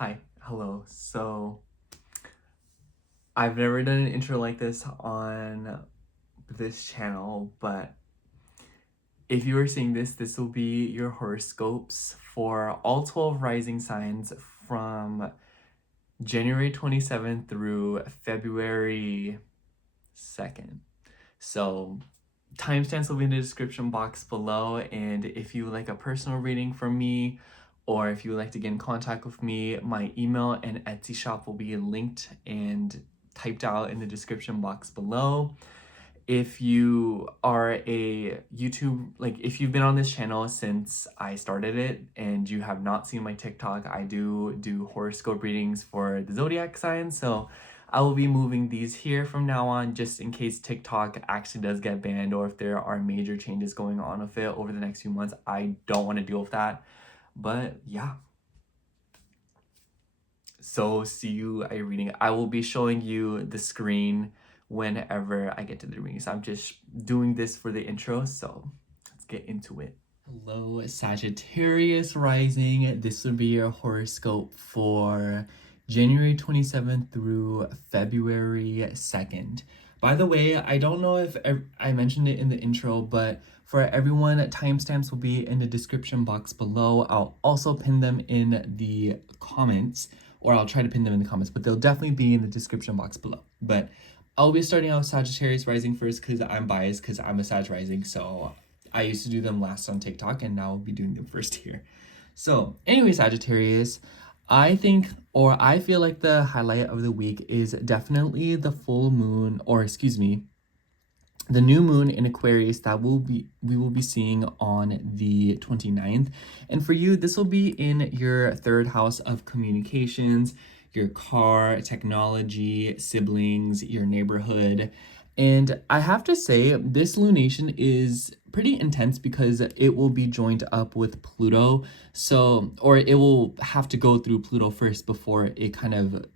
Hi, hello. So, I've never done an intro like this on this channel, but if you are seeing this, this will be your horoscopes for all 12 rising signs from January 27th through February 2nd. So, timestamps will be in the description box below, and if you would like a personal reading from me, or if you would like to get in contact with me, my email and Etsy shop will be linked and typed out in the description box below. If you are a YouTube, if you've been on this channel since I started it and you have not seen my TikTok, I do horoscope readings for the zodiac signs. So I will be moving these here from now on just in case TikTok actually does get banned or if there are major changes going on with it over the next few months. I don't want to deal with that. But yeah. So see you at your reading. I will be showing you the screen whenever I get to the readings. I'm just doing this for the intro, so let's get into it. Hello, Sagittarius rising. This will be your horoscope for January 27th through February 2nd. By the way, I don't know if I mentioned it in the intro, but for everyone, timestamps will be in the description box below. I'll also pin them in the comments, or I'll try to pin them in the comments, but they'll definitely be in the description box below. But I'll be starting out with Sagittarius rising first because I'm biased because I'm a Sag rising, so I used to do them last on TikTok and now I'll be doing them first here. So anyway, Sagittarius, I feel like the highlight of the week is definitely the full moon, or excuse me, the new moon in Aquarius that we will be seeing on the 29th. And for you, this will be in your third house of communications, your car, technology, siblings, your neighborhood. And I have to say, this lunation is pretty intense because it will be joined up with Pluto. So, or it will have to go through Pluto first before it kind of,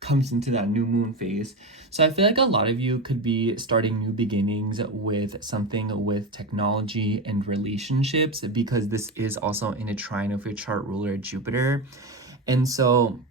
comes into that new moon phase. So I feel like a lot of you could be starting new beginnings with something with technology and relationships because this is also in a trine of your chart ruler, Jupiter. And so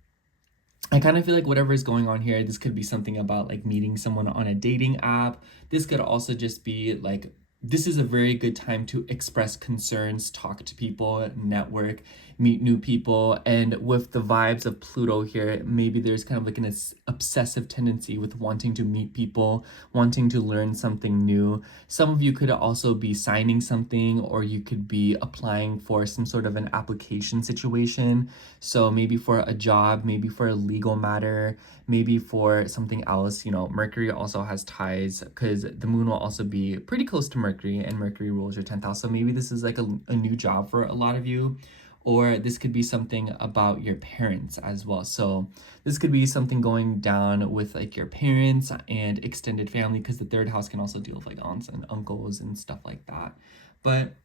I kind of feel like whatever is going on here, this could be something about like meeting someone on a dating app. This could also just be like, this is a very good time to express concerns, talk to people, network, meet new people. And with the vibes of Pluto here, maybe there's kind of like an obsessive tendency with wanting to meet people, wanting to learn something new. Some of you could also be signing something, or you could be applying for some sort of an application situation. So maybe for a job, maybe for a legal matter, maybe for something else. Mercury also has ties because the moon will also be pretty close to Mercury, and Mercury rules your 10th house. So maybe this is like a new job for a lot of you, or this could be something about your parents as well. So this could be something going down with like your parents and extended family, because the third house can also deal with like aunts and uncles and stuff like that. But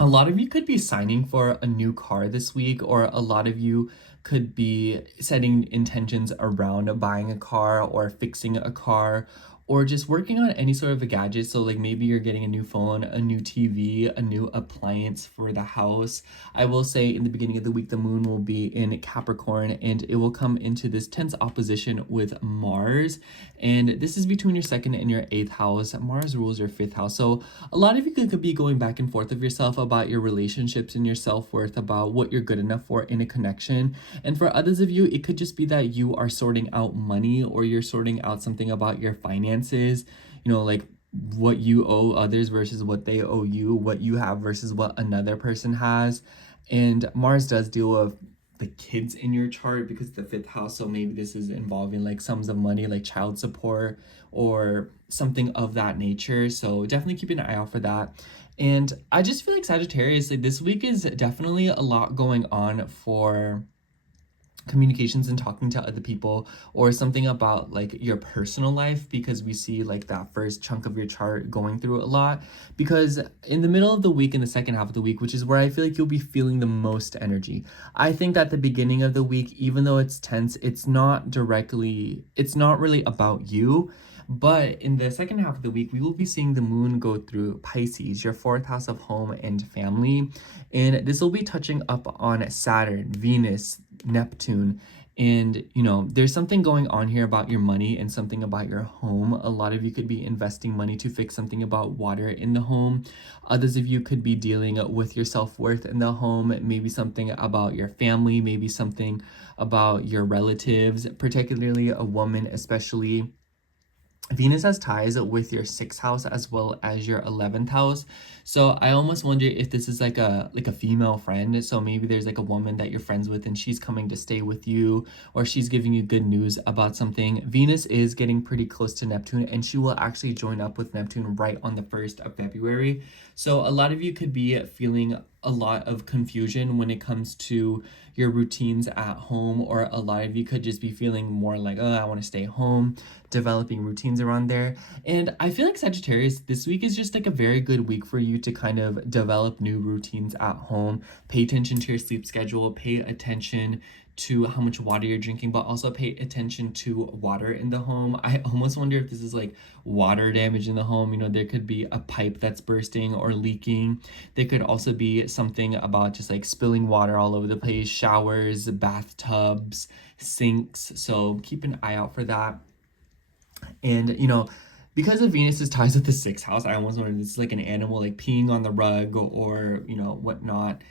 a lot of you could be signing for a new car this week, or a lot of you could be setting intentions around buying a car or fixing a car, or just working on any sort of a gadget. So like maybe you're getting a new phone, a new TV, a new appliance for the house. I will say in the beginning of the week, the moon will be in Capricorn and it will come into this tense opposition with Mars. And this is between your second and your eighth house. Mars rules your fifth house. So a lot of you could be going back and forth of yourself about your relationships and your self-worth, about what you're good enough for in a connection. And for others of you, it could just be that you are sorting out money, or you're sorting out something about your finances, like what you owe others versus what they owe you, what you have versus what another person has. And Mars does deal with the kids in your chart because the fifth house. So maybe this is involving like sums of money, like child support or something of that nature. So definitely keep an eye out for that. And I just feel like Sagittarius, like this week is definitely a lot going on for communications and talking to other people, or something about like your personal life, because we see like that first chunk of your chart going through a lot. Because in the middle of the week, in the second half of the week, which is where I feel like you'll be feeling the most energy, I think that the beginning of the week, even though it's tense, it's not really about you. But in the second half of the week, we will be seeing the moon go through Pisces, your fourth house of home and family. And this will be touching up on Saturn, Venus, Neptune. And, there's something going on here about your money and something about your home. A lot of you could be investing money to fix something about water in the home. Others of you could be dealing with your self-worth in the home, maybe something about your family, maybe something about your relatives, particularly a woman, especially. Venus has ties with your sixth house as well as your 11th house. So I almost wonder if this is like a female friend. So maybe there's like a woman that you're friends with and she's coming to stay with you, or she's giving you good news about something. Venus is getting pretty close to Neptune, and she will actually join up with Neptune right on the 1st of February. So a lot of you could be feeling a lot of confusion when it comes to your routines at home, or a lot of you could just be feeling more like, oh, I want to stay home, developing routines around there. And I feel like Sagittarius, this week is just like a very good week for you to kind of develop new routines at home. Pay attention to your sleep schedule, pay attention to how much water you're drinking, but also pay attention to water in the home. I almost wonder if this is like water damage in the home. There could be a pipe that's bursting or leaking. There could also be something about just like spilling water all over the place, showers, bathtubs, sinks. So keep an eye out for that. And, because of Venus's ties with the sixth house, I almost wonder if it's like an animal like peeing on the rug or, whatnot.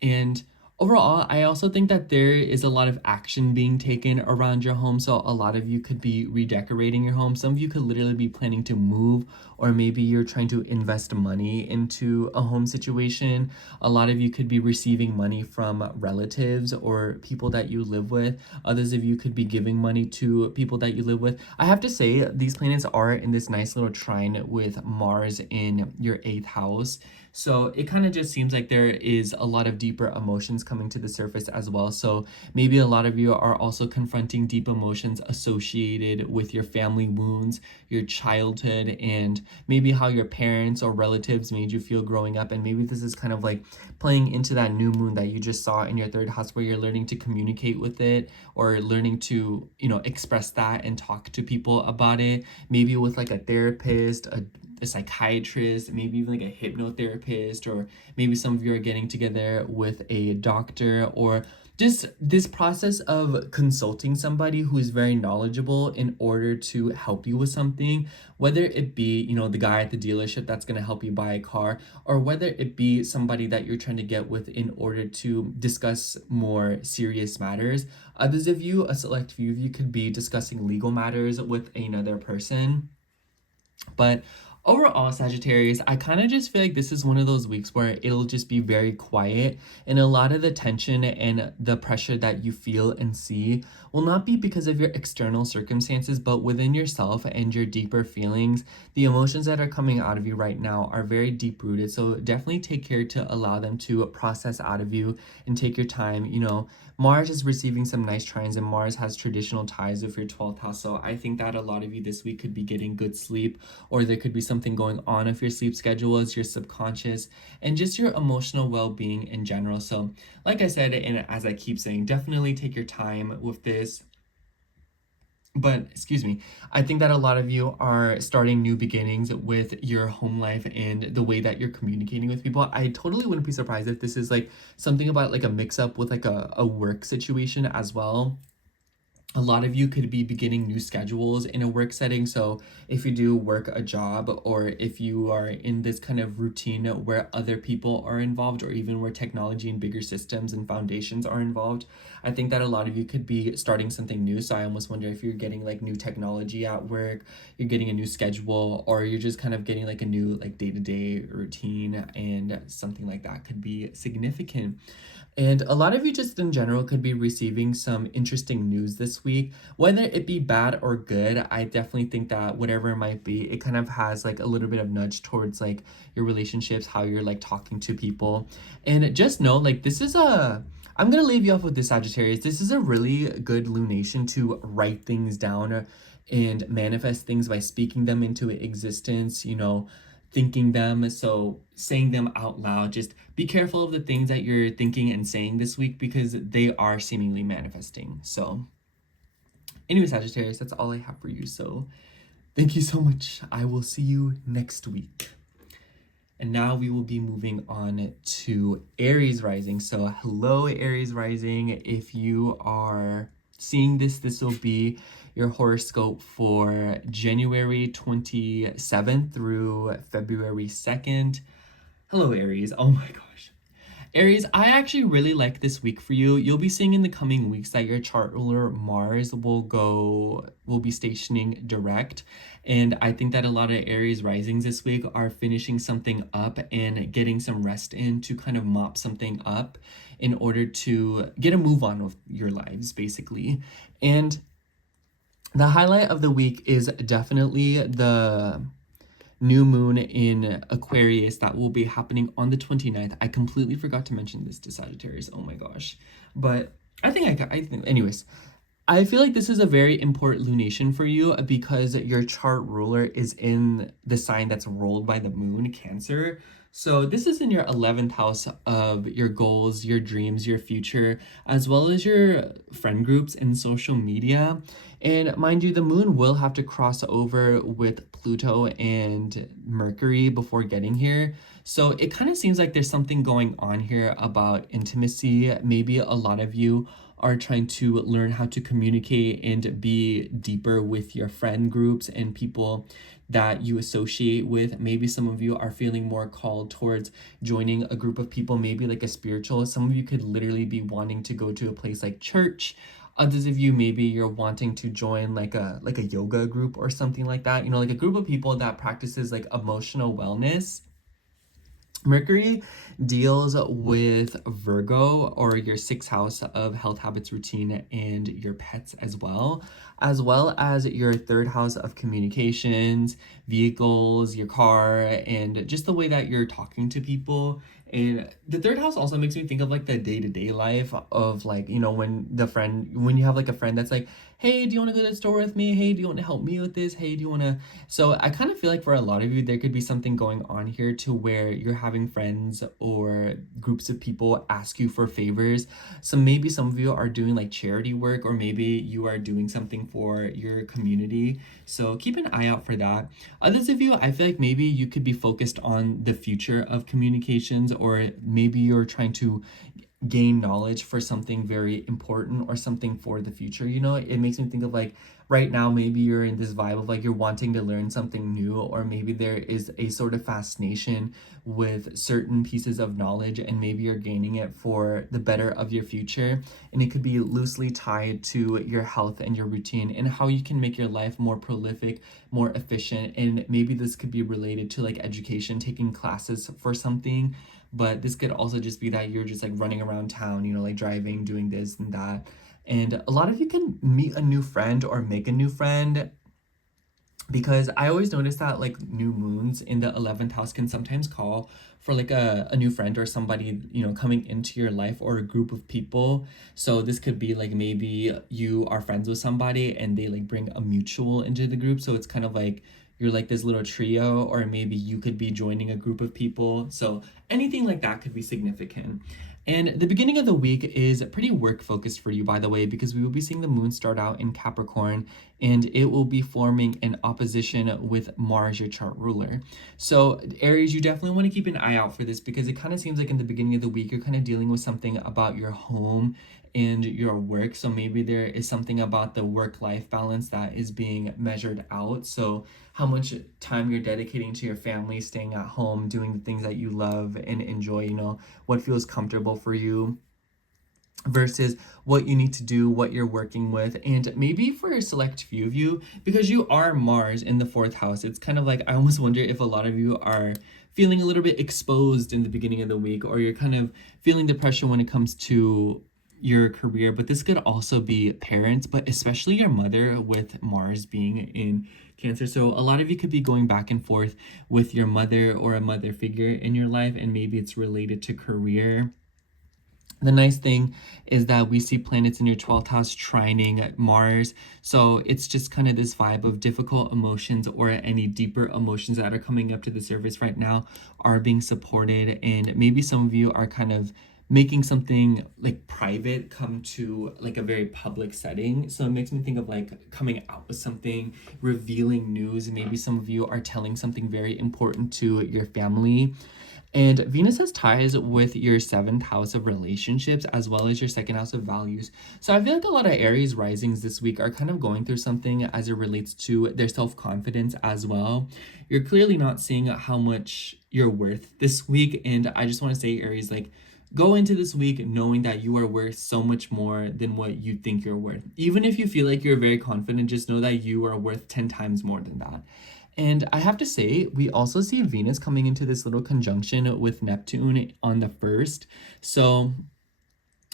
And overall, I also think that there is a lot of action being taken around your home. So a lot of you could be redecorating your home. Some of you could literally be planning to move, or maybe you're trying to invest money into a home situation. A lot of you could be receiving money from relatives or people that you live with. Others of you could be giving money to people that you live with. I have to say, these planets are in this nice little trine with Mars in your 8th house. So it kind of just seems like there is a lot of deeper emotions coming to the surface as well. So maybe a lot of you are also confronting deep emotions associated with your family wounds, your childhood, and maybe how your parents or relatives made you feel growing up. And maybe this is kind of like playing into that new moon that you just saw in your 3rd house, where you're learning to communicate with it, or learning to, express that and talk to people about it. Maybe with like a therapist, a psychiatrist, maybe even like a hypnotherapist, or maybe some of you are getting together with a doctor, or just this process of consulting somebody who is very knowledgeable in order to help you with something, whether it be, the guy at the dealership that's going to help you buy a car, or whether it be somebody that you're trying to get with in order to discuss more serious matters. Others of you, a select few of you, could be discussing legal matters with another person. But overall, Sagittarius, I kind of just feel like this is one of those weeks where it'll just be very quiet, and a lot of the tension and the pressure that you feel and see will not be because of your external circumstances, but within yourself and your deeper feelings. The emotions that are coming out of you right now are very deep rooted, so definitely take care to allow them to process out of you and take your time. Mars is receiving some nice trines, and Mars has traditional ties with your 12th house. So I think that a lot of you this week could be getting good sleep, or there could be something going on with your sleep schedule, as your subconscious, and just your emotional well-being in general. So like I said, and as I keep saying, definitely take your time with this. But excuse me, I think that a lot of you are starting new beginnings with your home life and the way that you're communicating with people. I totally wouldn't be surprised if this is like something about like a mix up with like a work situation as well. A lot of you could be beginning new schedules in a work setting. So if you do work a job, or if you are in this kind of routine where other people are involved, or even where technology and bigger systems and foundations are involved, I think that a lot of you could be starting something new. So I almost wonder if you're getting like new technology at work, you're getting a new schedule, or you're just kind of getting like a new like day-to-day routine, and something like that could be significant. And a lot of you just in general could be receiving some interesting news this week, whether it be bad or good. I definitely think that whatever it might be, it kind of has like a little bit of nudge towards like your relationships, how you're like talking to people. And just know, like, I'm going to leave you off with this, Sagittarius. This is a really good lunation to write things down and manifest things by speaking them into existence, thinking them. So saying them out loud. Just be careful of the things that you're thinking and saying this week, because they are seemingly manifesting. So anyway, Sagittarius, that's all I have for you. So Thank you so much. I will see you next week. And now we will be moving on to Aries rising. So hello, Aries rising. If you are seeing this, this will be your horoscope for January 27th through February 2nd. Hello, Aries. Oh my gosh. Aries, I actually really like this week for you. You'll be seeing in the coming weeks that your chart ruler Mars will be stationing direct. And I think that a lot of Aries risings this week are finishing something up and getting some rest in to kind of mop something up in order to get a move on with your lives, basically. And the highlight of the week is definitely the new moon in Aquarius that will be happening on the 29th. I completely forgot to mention this to Sagittarius. Oh my gosh. But I think anyways, I feel like this is a very important lunation for you because your chart ruler is in the sign that's ruled by the moon, Cancer. So this is in your 11th house of your goals, your dreams, your future, as well as your friend groups and social media. And mind you, the moon will have to cross over with Pluto and Mercury before getting here. So it kind of seems like there's something going on here about intimacy. Maybe a lot of you are trying to learn how to communicate and be deeper with your friend groups and people that you associate with. Maybe some of you are feeling more called towards joining a group of people, maybe like a spiritual. Some of you could literally be wanting to go to a place like church. Others of you, maybe you're wanting to join like a yoga group or something like that. You know, like a group of people that practices like emotional wellness. Mercury deals with Virgo, or your 6th house of health, habits, routine, and your pets as well as your 3rd house of communications, vehicles, your car, and just the way that you're talking to people. And the 3rd house also makes me think of like the day-to-day life of like, you know, when you have like a friend that's like, hey, do you want to go to the store with me? Hey, do you want to help me with this? Hey, do you want to? So I kind of feel like for a lot of you, there could be something going on here to where you're having friends or groups of people ask you for favors. So maybe some of you are doing like charity work, or maybe you are doing something for your community. So keep an eye out for that. Others of you, I feel like maybe you could be focused on the future of communications, or maybe you're trying to gain knowledge for something very important or something for the future. You know, it makes me think of like right now, maybe you're in this vibe of like you're wanting to learn something new, or maybe there is a sort of fascination with certain pieces of knowledge, and maybe you're gaining it for the better of your future. And it could be loosely tied to your health and your routine and how you can make your life more prolific, more efficient. And maybe this could be related to like education, taking classes for something. But this could also just be that you're just like running around town, you know, like driving, doing this and that. And a lot of you can meet a new friend or make a new friend, because I always notice that like new moons in the 11th house can sometimes call for like a new friend or somebody, you know, coming into your life, or a group of people. So this could be like maybe you are friends with somebody and they like bring a mutual into the group. So it's kind of like you're like this little trio, or maybe you could be joining a group of people. So anything like that could be significant. And the beginning of the week is pretty work focused for you, by the way, because we will be seeing the moon start out in Capricorn, and it will be forming an opposition with Mars, your chart ruler. So Aries, you definitely want to keep an eye out for this, because it kind of seems like in the beginning of the week, you're kind of dealing with something about your home and your work. So maybe there is something about the work-life balance that is being measured out. So how much time you're dedicating to your family, staying at home, doing the things that you love and enjoy, you know, what feels comfortable for you versus what you need to do, what you're working with. And maybe for a select few of you, because you are Mars in the 4th house, it's kind of like, I almost wonder if a lot of you are feeling a little bit exposed in the beginning of the week, or you're kind of feeling the pressure when it comes to your career. But this could also be parents, but especially your mother, with Mars being in Cancer. So a lot of you could be going back and forth with your mother or a mother figure in your life, and maybe it's related to career. The nice thing is that we see planets in your 12th house trining Mars. So it's just kind of this vibe of difficult emotions, or any deeper emotions that are coming up to the surface right now, are being supported. And maybe some of you are kind of making something like private come to like a very public setting. So it makes me think of like coming out with something, revealing news, and maybe some of you are telling something very important to your family. And Venus has ties with your 7th house of relationships as well as your 2nd house of values. So I feel like a lot of Aries risings this week are kind of going through something as it relates to their self-confidence as well. You're clearly not seeing how much you're worth this week. And I just want to say, Aries, like, go into this week knowing that you are worth so much more than what you think you're worth. Even if you feel like you're very confident, just know that you are worth 10 times more than that. And I have to say, we also see Venus coming into this little conjunction with Neptune on the 1st. So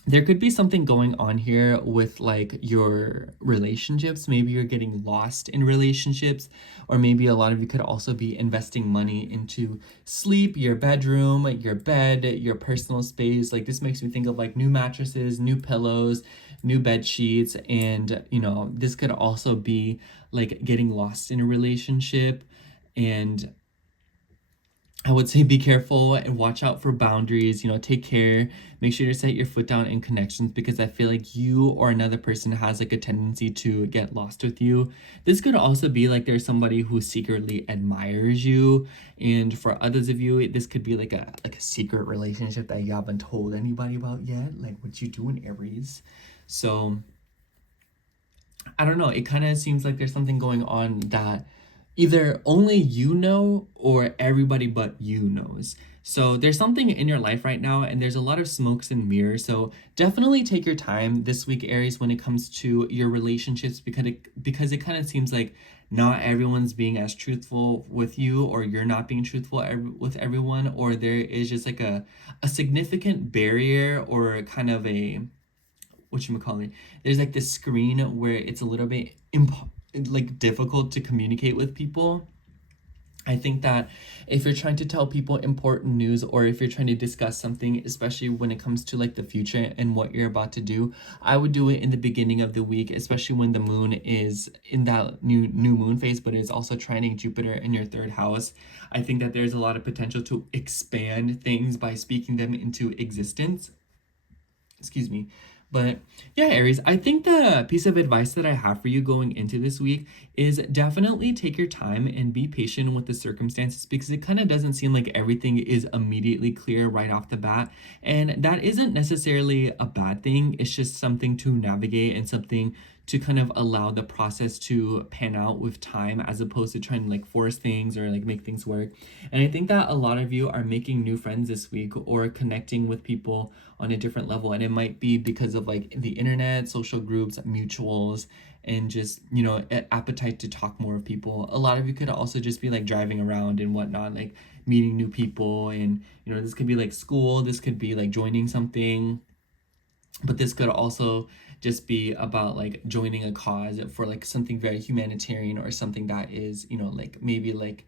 there could be something going on here with like your relationships. Maybe you're getting lost in relationships, or maybe a lot of you could also be investing money into sleep, your bedroom, your bed, your personal space. Like this makes me think of like new mattresses, new pillows, new bed sheets. And you know, this could also be like getting lost in a relationship. And I would say be careful and watch out for boundaries, you know, take care, make sure to set your foot down in connections, because I feel like you or another person has like a tendency to get lost with you. This could also be like there's somebody who secretly admires you. And for others of you, this could be like a secret relationship that you haven't told anybody about yet, like what you do in Aries. So I don't know, it kind of seems like there's something going on that either only you know or everybody but you knows. So there's something in your life right now, and there's a lot of smokes and mirrors. So definitely take your time this week, Aries, when it comes to your relationships, because it kind of seems like not everyone's being as truthful with you, or you're not being truthful with everyone, or there is just like a significant barrier or kind of a whatchamacallit, there's like this screen where it's a little bit like difficult to communicate with people. I think that if you're trying to tell people important news, or if you're trying to discuss something, especially when it comes to like the future and what you're about to do, I would do it in the beginning of the week, especially when the moon is in that new moon phase, but it's also trining Jupiter in your 3rd house. I think that there's a lot of potential to expand things by speaking them into existence. Excuse me. But yeah, Aries, I think the piece of advice that I have for you going into this week is definitely take your time and be patient with the circumstances, because it kind of doesn't seem like everything is immediately clear right off the bat. And that isn't necessarily a bad thing. It's just something to navigate and something to kind of allow the process to pan out with time, as opposed to trying to like force things or like make things work. And I think that a lot of you are making new friends this week, or connecting with people on a different level. And it might be because of like the internet, social groups, mutuals, and just, you know, appetite to talk more with people. A lot of you could also just be like driving around and whatnot, like meeting new people. And, you know, this could be like school, this could be like joining something, but this could also just be about like joining a cause for like something very humanitarian, or something that is, you know, like maybe like,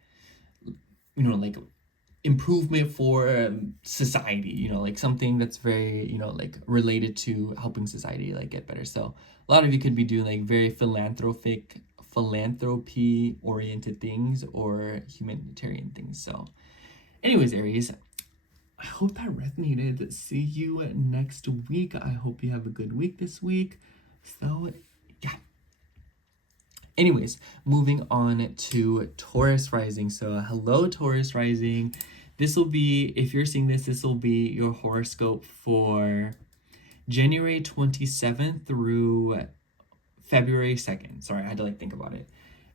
you know, like improvement for society, you know, like something that's very, you know, like related to helping society like get better. So a lot of you could be doing like very philanthropy oriented things, or humanitarian things. So anyways, Aries, I hope that resonated. See you next week. I hope you have a good week this week. So yeah. Anyways, moving on to Taurus rising. So hello, Taurus rising. This will be, if you're seeing this, this will be your horoscope for January 27th through February 2nd. Sorry, I had to like think about it.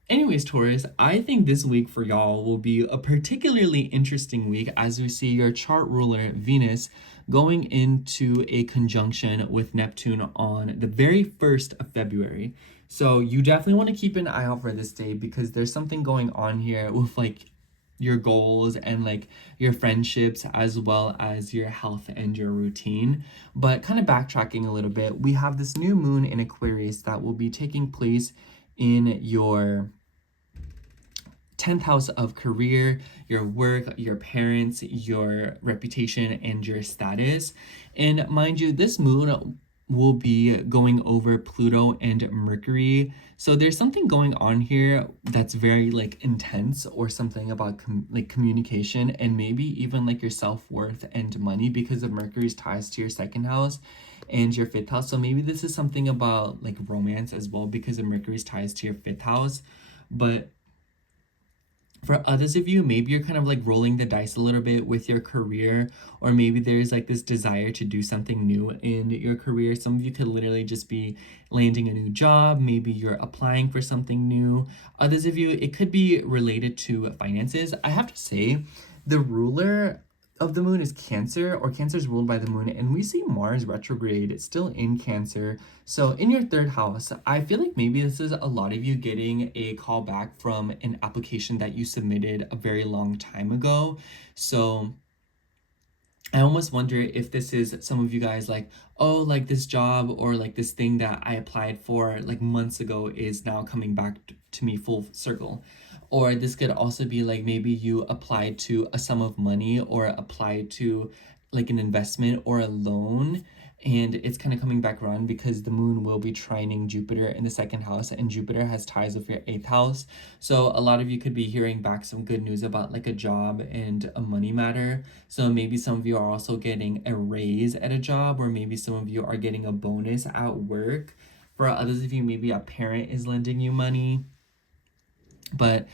Anyways, Taurus, I think this week for y'all will be a particularly interesting week, as we see your chart ruler, Venus, going into a conjunction with Neptune on the very 1st of February. So you definitely want to keep an eye out for this day, because there's something going on here with like your goals and like your friendships, as well as your health and your routine. But kind of backtracking a little bit, we have this new moon in Aquarius that will be taking place in your 10th house of career, your work, your parents, your reputation, and your status. And mind you, this moon will be going over Pluto and Mercury. So there's something going on here that's very like intense, or something about like communication, and maybe even like your self-worth and money, because of Mercury's ties to your second house and your fifth house. So maybe this is something about like romance as well, because of Mercury's ties to your fifth house. But for others of you, maybe you're kind of like rolling the dice a little bit with your career, or maybe there's like this desire to do something new in your career. Some of you could literally just be landing a new job. Maybe you're applying for something new. Others of you, it could be related to finances. I have to say, the ruler of the moon is Cancer, or Cancer is ruled by the moon, and we see Mars retrograde still in Cancer. So in your third house, I feel like maybe this is a lot of you getting a call back from an application that you submitted a very long time ago. So I almost wonder if this is some of you guys like, oh, like this job or like this thing that I applied for like months ago is now coming back to me full circle. Or this could also be like, maybe you applied to a sum of money, or applied to like an investment or a loan, and it's kind of coming back around because the moon will be trining Jupiter in the second house, and Jupiter has ties with your eighth house. So a lot of you could be hearing back some good news about like a job and a money matter. So maybe some of you are also getting a raise at a job, or maybe some of you are getting a bonus at work. For others of you, maybe a parent is lending you money. But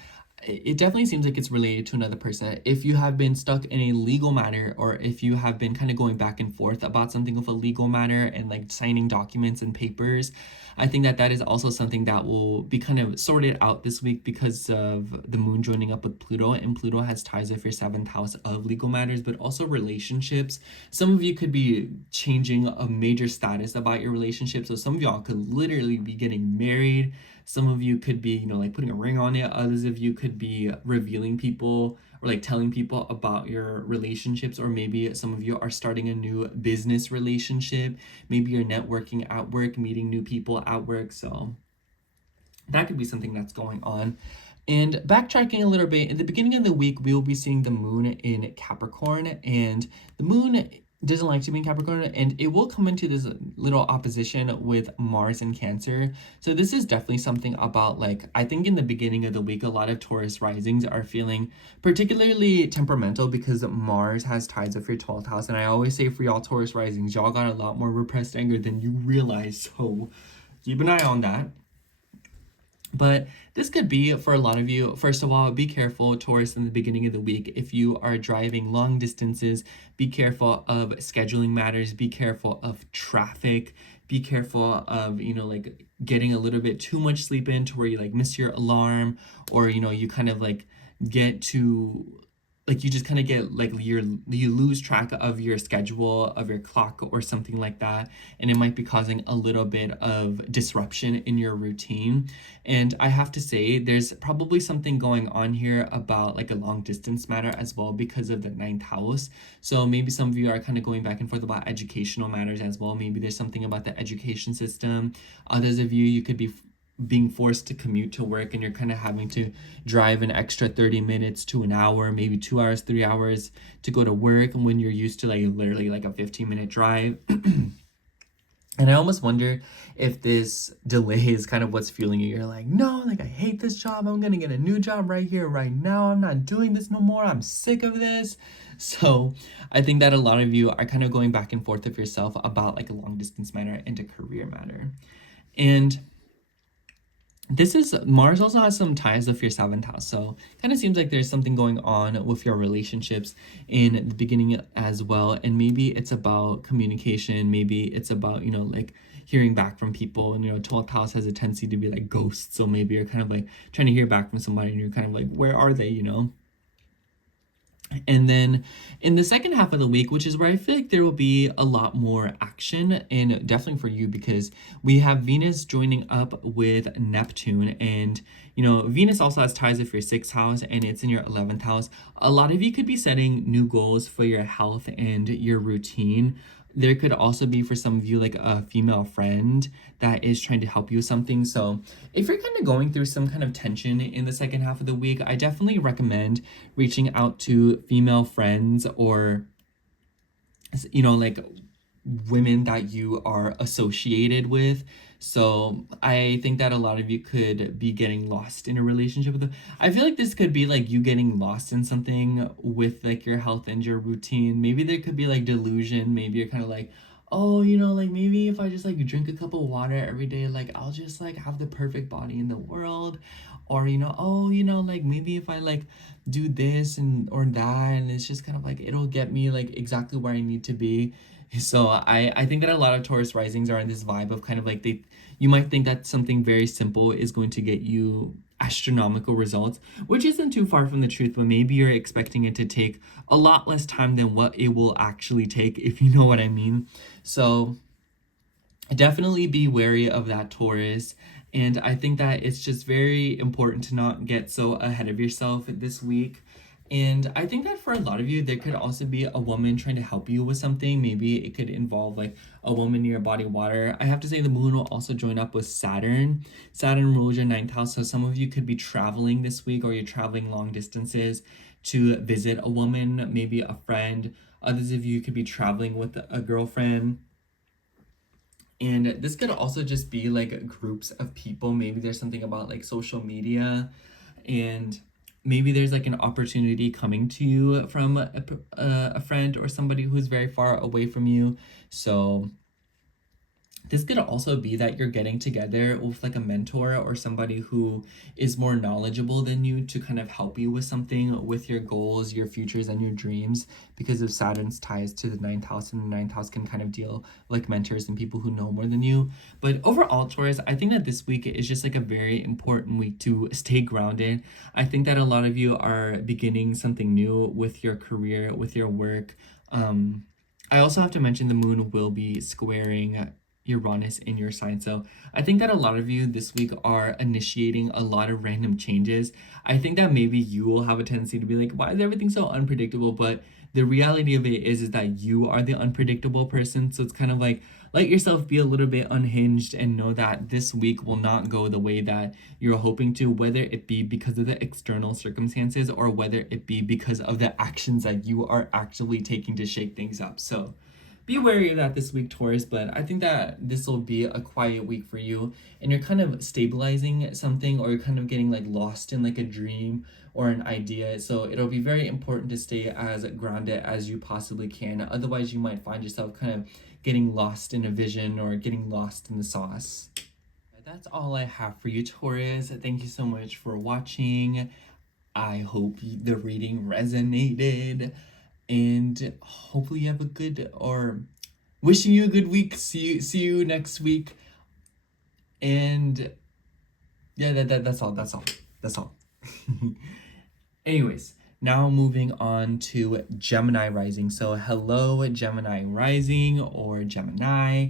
it definitely seems like it's related to another person. If you have been stuck in a legal matter, or if you have been kind of going back and forth about something with a legal matter and like signing documents and papers, I think that that is also something that will be kind of sorted out this week, because of the moon joining up with Pluto, and Pluto has ties with your seventh house of legal matters, but also relationships. Some of you could be changing a major status about your relationship. So some of y'all could literally be getting married. Some of you could be, like putting a ring on it. Others of you could be revealing people, or like telling people about your relationships. Or maybe some of you are starting a new business relationship. Maybe you're networking at work, meeting new people at work. So that could be something that's going on. And backtracking a little bit, in the beginning of the week, we will be seeing the moon in Capricorn, and the moon doesn't like to be in Capricorn, and it will come into this little opposition with Mars in Cancer. So this is definitely something about, like, I think in the beginning of the week, a lot of Taurus risings are feeling particularly temperamental, because Mars has ties with your 12th house. And I always say, for y'all Taurus risings, y'all got a lot more repressed anger than you realize. So keep an eye on that. But this could be for a lot of you. First of all, be careful, Taurus, in the beginning of the week. If you are driving long distances, be careful of scheduling matters, be careful of traffic, be careful of, like getting a little bit too much sleep in to where you like miss your alarm, or, you kind of like get to, like, you just kind of get like you lose track of your schedule, of your clock, or something like that, and it might be causing a little bit of disruption in your routine. And I have to say, there's probably something going on here about like a long distance matter as well, because of the ninth house. So maybe some of you are kind of going back and forth about educational matters as well. Maybe there's something about the education system. Others of you could be being forced to commute to work, and you're kind of having to drive an extra 30 minutes to an hour, maybe 2 hours, 3 hours to go to work, when you're used to like literally like a 15-minute drive. And I almost wonder if this delay is kind of what's fueling you. You're like, no, like I hate this job. I'm going to get a new job right here, right now. I'm not doing this no more. I'm sick of this. So I think that a lot of you are kind of going back and forth with yourself about like a long distance matter and a career matter. And this is, Mars also has some ties with your seventh house. So kind of seems like there's something going on with your relationships in the beginning as well. And maybe it's about communication. Maybe it's about, like hearing back from people. And, 12th house has a tendency to be like ghosts. So maybe you're kind of like trying to hear back from somebody, and you're kind of like, where are they, And then in the second half of the week, which is where I feel like there will be a lot more action, and definitely for you, because we have Venus joining up with Neptune, and Venus also has ties with your sixth house, and it's in your 11th house. A lot of you could be setting new goals for your health and your routine. There could also be, for some of you, like a female friend that is trying to help you with something. So if you're kind of going through some kind of tension in the second half of the week, I definitely recommend reaching out to female friends, or like women that you are associated with. So I think that a lot of you could be getting lost in a relationship with them. I feel like this could be like you getting lost in something with like your health and your routine. Maybe there could be like delusion. Maybe you're kind of like, oh, you know, like maybe if I just like drink a cup of water every day, like I'll just like have the perfect body in the world. Or, you know, oh, you know, like maybe if I like do this and or that, and it's just kind of like it'll get me like exactly where I need to be. So I think that a lot of Taurus risings are in this vibe of kind of like you might think that something very simple is going to get you astronomical results, which isn't too far from the truth, but maybe you're expecting it to take a lot less time than what it will actually take, if you know what I mean. So definitely be wary of that, Taurus. And I think that it's just very important to not get so ahead of yourself this week. And I think that for a lot of you, there could also be a woman trying to help you with something. Maybe it could involve like a woman near your body water. I have to say the moon will also join up with Saturn. Saturn rules your ninth house. So some of you could be traveling this week, or you're traveling long distances to visit a woman, maybe a friend. Others of you could be traveling with a girlfriend. And this could also just be like groups of people. Maybe there's something about like social media, and maybe there's like an opportunity coming to you from a friend or somebody who's very far away from you. So this could also be that you're getting together with like a mentor or somebody who is more knowledgeable than you to kind of help you with something with your goals, your futures, and your dreams, because of Saturn's ties to the ninth house, and the ninth house can kind of deal like mentors and people who know more than you. But overall, Taurus, I think that this week is just like a very important week to stay grounded. I think that a lot of you are beginning something new with your career, with your work. I also have to mention the moon will be squaring Uranus in your sign. So I think that a lot of you this week are initiating a lot of random changes. I think that maybe you will have a tendency to be like, why is everything so unpredictable? But the reality of it is that you are the unpredictable person. So it's kind of like, let yourself be a little bit unhinged and know that this week will not go the way that you're hoping to, whether it be because of the external circumstances or whether it be because of the actions that you are actually taking to shake things up. So be wary of that this week, Taurus, but I think that this will be a quiet week for you, and you're kind of stabilizing something, or you're kind of getting like lost in like a dream or an idea. So it'll be very important to stay as grounded as you possibly can. Otherwise, you might find yourself kind of getting lost in a vision or getting lost in the sauce. That's all I have for you, Taurus. Thank you so much for watching. I hope the reading resonated, and hopefully you have a good, or wishing you a good week. See you next week. And yeah, that's all. Anyways, now moving on to Gemini rising. So hello, Gemini rising or Gemini.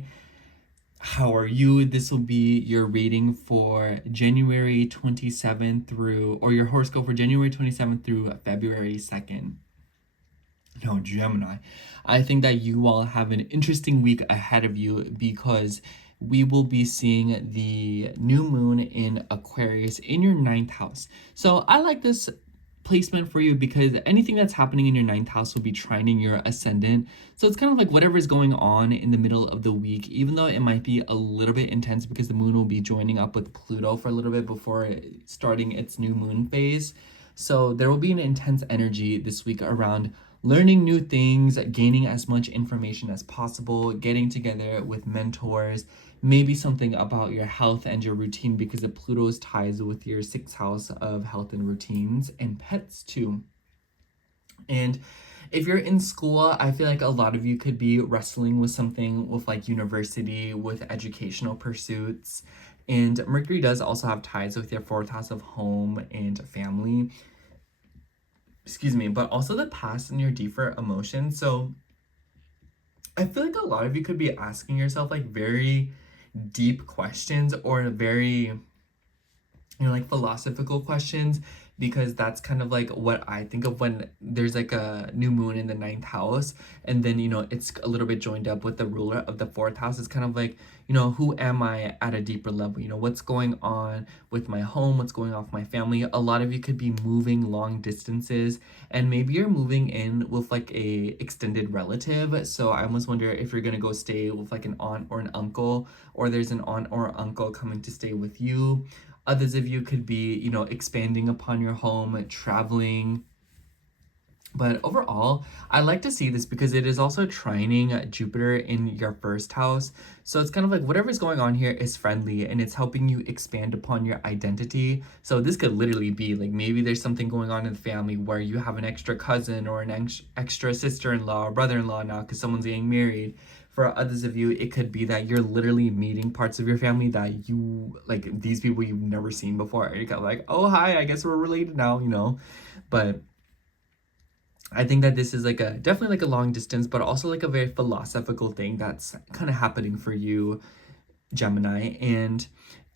How are you? This will be your reading for January 27th through, or your horoscope for January 27th through February 2nd. No, Gemini. I think that you all have an interesting week ahead of you, because we will be seeing the new moon in Aquarius in your ninth house. So I like this placement for you because anything that's happening in your ninth house will be trining your ascendant. So it's kind of like whatever's going on in the middle of the week, even though it might be a little bit intense because the moon will be joining up with Pluto for a little bit before starting its new moon phase. So there will be an intense energy this week around learning new things, gaining as much information as possible, getting together with mentors, maybe something about your health and your routine because of Pluto's ties with your sixth house of health and routines and pets too. And if you're in school, I feel like a lot of you could be wrestling with something with like university, with educational pursuits. And Mercury does also have ties with your fourth house of home and family. But also the past and your deeper emotions. So I feel like a lot of you could be asking yourself like very deep questions, or very, like philosophical questions. because that's kind of like what I think of when there's like a new moon in the ninth house, and then it's a little bit joined up with the ruler of the fourth house. It's kind of like, who am I at a deeper level? What's going on with my home, what's going on with my family. A lot of you could be moving long distances, and maybe you're moving in with like a extended relative. So I almost wonder if you're gonna go stay with like an aunt or an uncle, or there's an aunt or uncle coming to stay with you. Others of you could be, expanding upon your home, traveling. But overall, I like to see this because it is also trining Jupiter in your first house. So it's kind of like whatever's going on here is friendly, and it's helping you expand upon your identity. So this could literally be like, maybe there's something going on in the family where you have an extra cousin or an extra sister-in-law or brother-in-law now because someone's getting married. For others of you, it could be that you're literally meeting parts of your family that you, like, these people you've never seen before. You're kind of like, oh, hi, I guess we're related now. But I think that this is like definitely like a long distance, but also like a very philosophical thing that's kind of happening for you, Gemini. And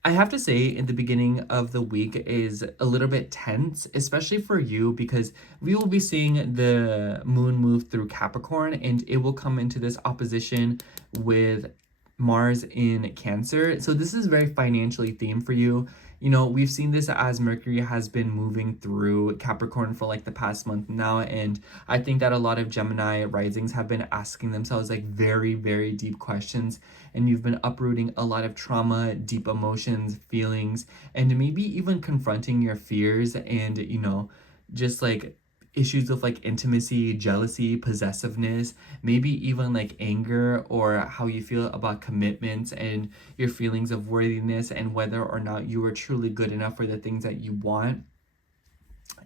I have to say, in the beginning of the week is a little bit tense, especially for you, because we will be seeing the moon move through Capricorn, and it will come into this opposition with Mars in Cancer. So this is very financially themed for you. We've seen this as Mercury has been moving through Capricorn for like the past month now, and I think that a lot of Gemini risings have been asking themselves like very, very deep questions, and you've been uprooting a lot of trauma, deep emotions, feelings, and maybe even confronting your fears and, just like issues of like intimacy, jealousy, possessiveness, maybe even like anger, or how you feel about commitments and your feelings of worthiness and whether or not you are truly good enough for the things that you want.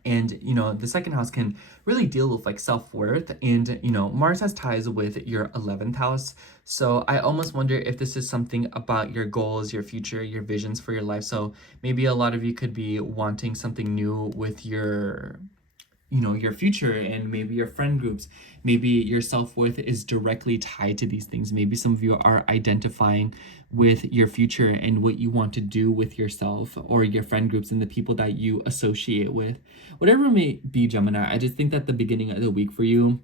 And the second house can really deal with like self-worth, and Mars has ties with your 11th house. So I almost wonder if this is something about your goals, your future, your visions for your life. So maybe a lot of you could be wanting something new with your future, and maybe your friend groups, maybe your self-worth is directly tied to these things. Maybe some of you are identifying with your future and what you want to do with yourself or your friend groups and the people that you associate with. Whatever it may be, Gemini, I just think that the beginning of the week for you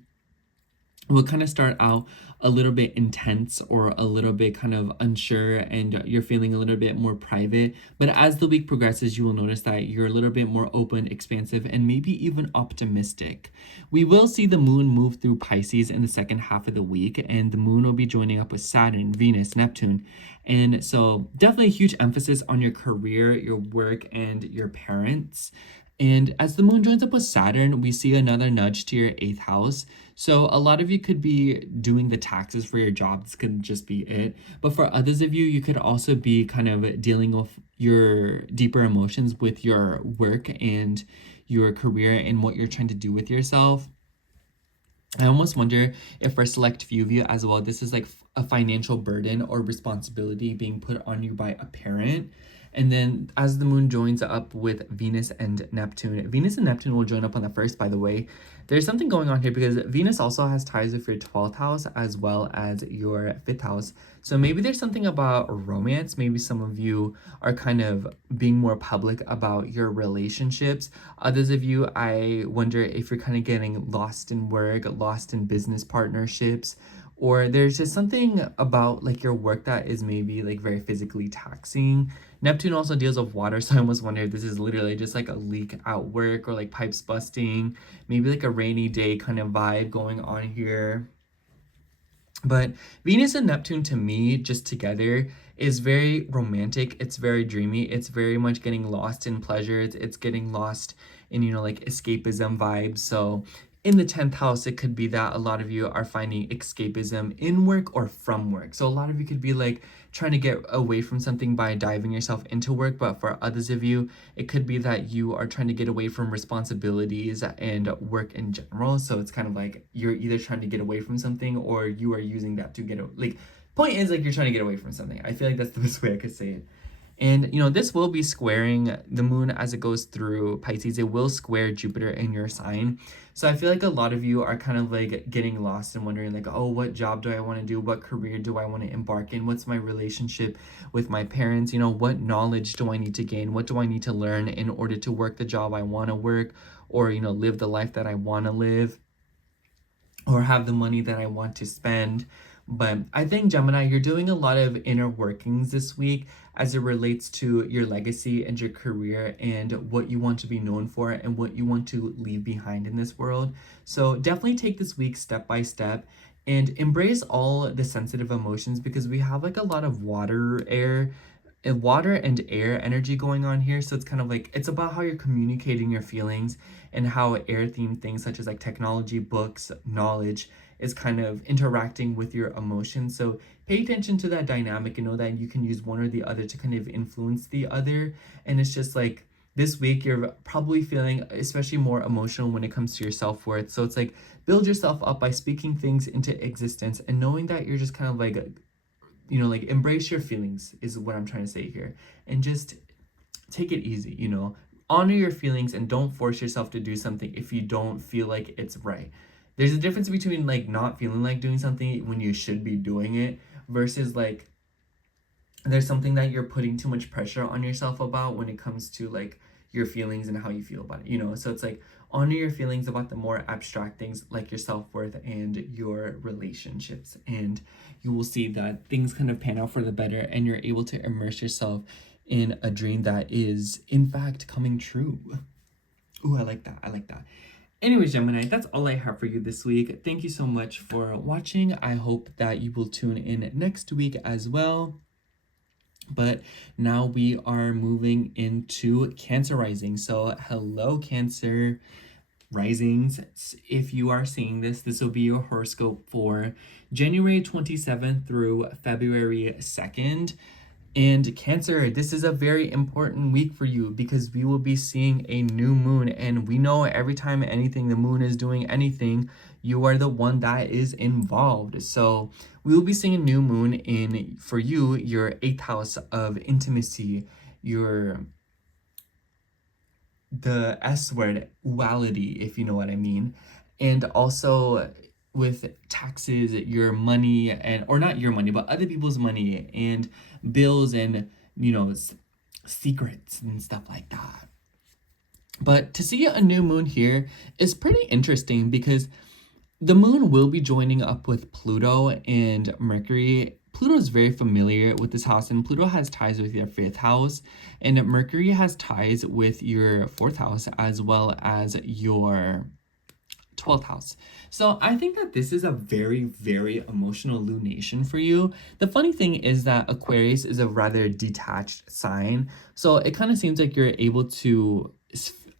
will kind of start out a little bit intense or a little bit kind of unsure, and you're feeling a little bit more private. But as the week progresses, you will notice that you're a little bit more open, expansive, and maybe even optimistic. We will see the moon move through Pisces in the second half of the week, and the moon will be joining up with Saturn, Venus, Neptune. And so definitely a huge emphasis on your career, your work, and your parents. And as the moon joins up with Saturn, we see another nudge to your 8th house. So a lot of you could be doing the taxes for your job. This could just be it. But for others of you, you could also be kind of dealing with your deeper emotions with your work and your career and what you're trying to do with yourself. I almost wonder if for a select few of you as well, this is like a financial burden or responsibility being put on you by a parent. And then as the moon joins up with Venus and Neptune will join up on the 1st, by the way. There's something going on here because Venus also has ties with your 12th house as well as your 5th house. So maybe there's something about romance. Maybe some of you are kind of being more public about your relationships. Others of you, I wonder if you're kind of getting lost in work, lost in business partnerships, or there's just something about like your work that is maybe like very physically taxing. Neptune also deals with water, so I almost wonder if this is literally just like a leak at work or like pipes busting, maybe like a rainy day kind of vibe going on here. But Venus and Neptune to me, just together, is very romantic. It's very dreamy. It's very much getting lost in pleasures. It's getting lost in, like escapism vibes. So in the 10th house, it could be that a lot of you are finding escapism in work or from work. So a lot of you could be like trying to get away from something by diving yourself into work. But for others of you, it could be that you are trying to get away from responsibilities and work in general. So it's kind of like you're either trying to get away from something or you are using that to get like, point is like you're trying to get away from something. I feel like that's the best way I could say it. And, this will be squaring the moon as it goes through Pisces. It will square Jupiter in your sign. So I feel like a lot of you are kind of like getting lost and wondering like, oh, what job do I want to do? What career do I want to embark in? What's my relationship with my parents? What knowledge do I need to gain? What do I need to learn in order to work the job I want to work, or, live the life that I want to live, or have the money that I want to spend? But I think, Gemini, you're doing a lot of inner workings this week as it relates to your legacy and your career and what you want to be known for and what you want to leave behind in this world. So definitely take this week step by step and embrace all the sensitive emotions, because we have like a lot of water and air energy going on here. So it's kind of like, it's about how you're communicating your feelings and how air themed things such as like technology, books, knowledge is kind of interacting with your emotions. So pay attention to that dynamic and know that you can use one or the other to kind of influence the other. And it's just like, this week you're probably feeling especially more emotional when it comes to your self-worth. So it's like, build yourself up by speaking things into existence and knowing that you're just kind of like, like embrace your feelings is what I'm trying to say here. And just take it easy, honor your feelings and don't force yourself to do something if you don't feel like it's right. There's a difference between like not feeling like doing something when you should be doing it versus like there's something that you're putting too much pressure on yourself about when it comes to like your feelings and how you feel about it, so it's like honor your feelings about the more abstract things like your self-worth and your relationships, and you will see that things kind of pan out for the better and you're able to immerse yourself in a dream that is in fact coming true. Ooh, I like that. Anyways, Gemini, that's all I have for you this week. Thank you so much for watching. I hope that you will tune in next week as well. But now we are moving into Cancer rising. So hello, Cancer risings. If you are seeing this will be your horoscope for January 27th through February 2nd. And Cancer, this is a very important week for you because we will be seeing a new moon. And we know every time the moon is doing anything, you are the one that is involved. So we will be seeing a new moon in, for you, your 8th house of intimacy, the S word, uality, if you know what I mean. And also with taxes, your money, and or not your money, but other people's money and bills and, secrets and stuff like that. But to see a new moon here is pretty interesting because the moon will be joining up with Pluto and Mercury. Pluto is very familiar with this house, and Pluto has ties with your 5th house, and Mercury has ties with your 4th house as well as your 12th house. So I think that this is a very, very emotional lunation for you. The funny thing is that Aquarius is a rather detached sign. So it kind of seems like you're able to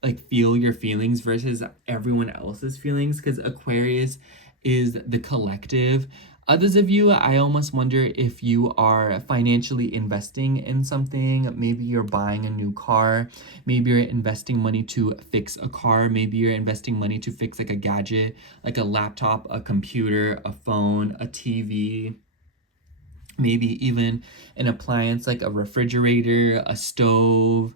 like feel your feelings versus everyone else's feelings, because Aquarius is the collective. Others of you, I almost wonder if you are financially investing in something. Maybe you're buying a new car. Maybe you're investing money to fix a car. Maybe you're investing money to fix like a gadget, like a laptop, a computer, a phone, a TV. Maybe even an appliance like a refrigerator, a stove,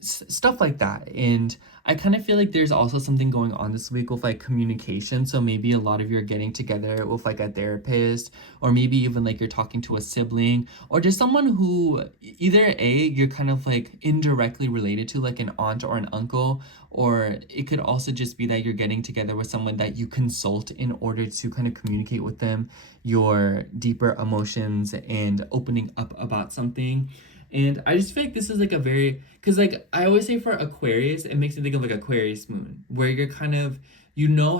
stuff like that. And I kind of feel like there's also something going on this week with like communication. So maybe a lot of you are getting together with like a therapist, or maybe even like you're talking to a sibling, or just someone who either you're kind of like indirectly related to, like an aunt or an uncle, or it could also just be that you're getting together with someone that you consult in order to kind of communicate with them your deeper emotions and opening up about something. And I just feel like this is like a very, because like I always say for Aquarius, it makes me think of like Aquarius moon, where you're kind of,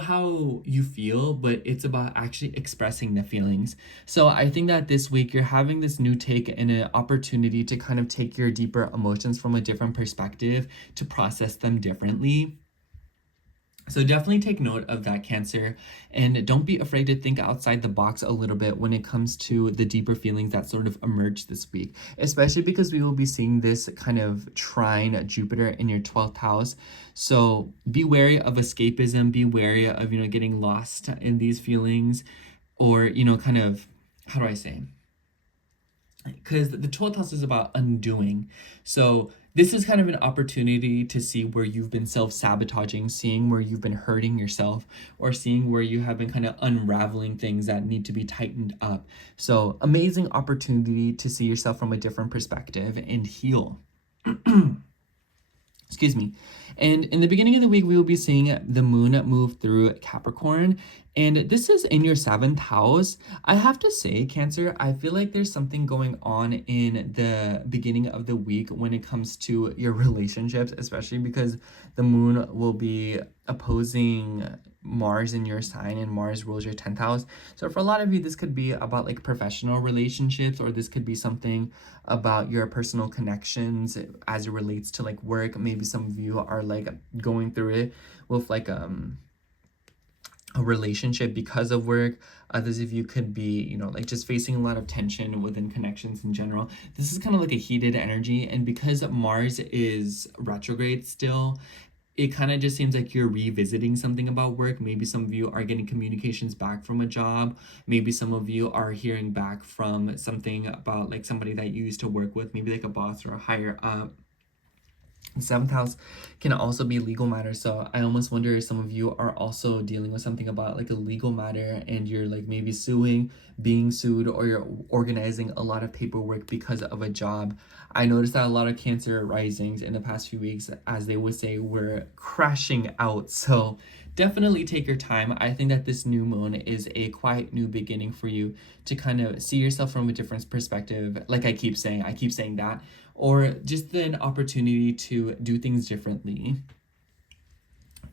how you feel, but it's about actually expressing the feelings. So I think that this week you're having this new take and an opportunity to kind of take your deeper emotions from a different perspective, to process them differently. So definitely take note of that, Cancer, and don't be afraid to think outside the box a little bit when it comes to the deeper feelings that sort of emerge this week, especially because we will be seeing this kind of trine Jupiter in your 12th house. So be wary of escapism, be wary of, getting lost in these feelings, or, kind of, how do I say? because the 12th house is about undoing. So this is kind of an opportunity to see where you've been self-sabotaging, seeing where you've been hurting yourself, or seeing where you have been kind of unraveling things that need to be tightened up. So amazing opportunity to see yourself from a different perspective and heal. Excuse me. And in the beginning of the week, we will be seeing the moon move through Capricorn. And this is in your 7th house. I have to say, Cancer, I feel like there's something going on in the beginning of the week when it comes to your relationships, especially because the moon will be opposing Mars in your sign, and Mars rules your 10th house. So for a lot of you, this could be about like professional relationships, or this could be something about your personal connections as it relates to like work. Maybe some of you are like going through it with like a relationship because of work. Others of you could be, you know, like just facing a lot of tension within connections in general. This is kind of like a heated energy, and because Mars is retrograde still, it kind of just seems like you're revisiting something about work. Maybe some of you are getting communications back from a job. Maybe some of you are hearing back from something about like somebody that you used to work with, maybe like a boss or a higher up. The 7th house can also be legal matters. So I almost wonder if some of you are also dealing with something about like a legal matter, and you're like maybe suing, being sued, or you're organizing a lot of paperwork because of a job. I noticed that a lot of Cancer risings in the past few weeks, as they would say, were crashing out. So definitely take your time. I think that this new moon is a quiet new beginning for you to kind of see yourself from a different perspective. Like I keep saying that, or just an opportunity to do things differently.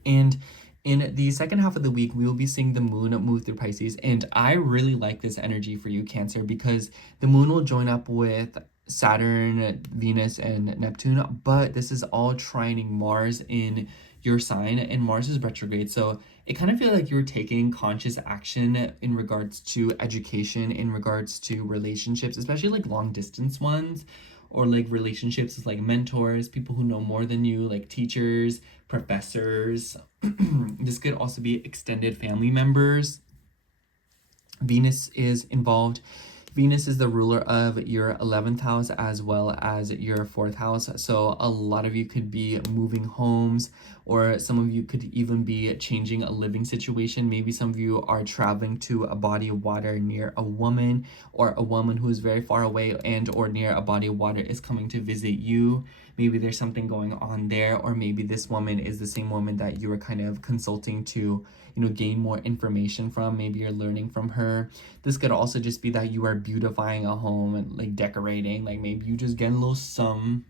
And in the second half of the week, we will be seeing the moon move through Pisces. And I really like this energy for you, Cancer, because the moon will join up with Saturn, Venus, and Neptune, but this is all trining Mars in your sign, and Mars is retrograde. So it kind of feels like you're taking conscious action in regards to education, in regards to relationships, especially like long distance ones, or like relationships with like mentors, people who know more than you, like teachers, professors. This could also be extended family members. Venus is involved. Venus is the ruler of your 11th house as well as your 4th house. So a lot of you could be moving homes, or some of you could even be changing a living situation. Maybe some of you are traveling to a body of water near a woman, or a woman who is very far away and or near a body of water is coming to visit you. Maybe there's something going on there, or maybe this woman is the same woman that you were kind of consulting to, you know, gain more information from. Maybe you're learning from her. This could also just be that you are beautifying a home and like decorating. Like maybe you just get a little sum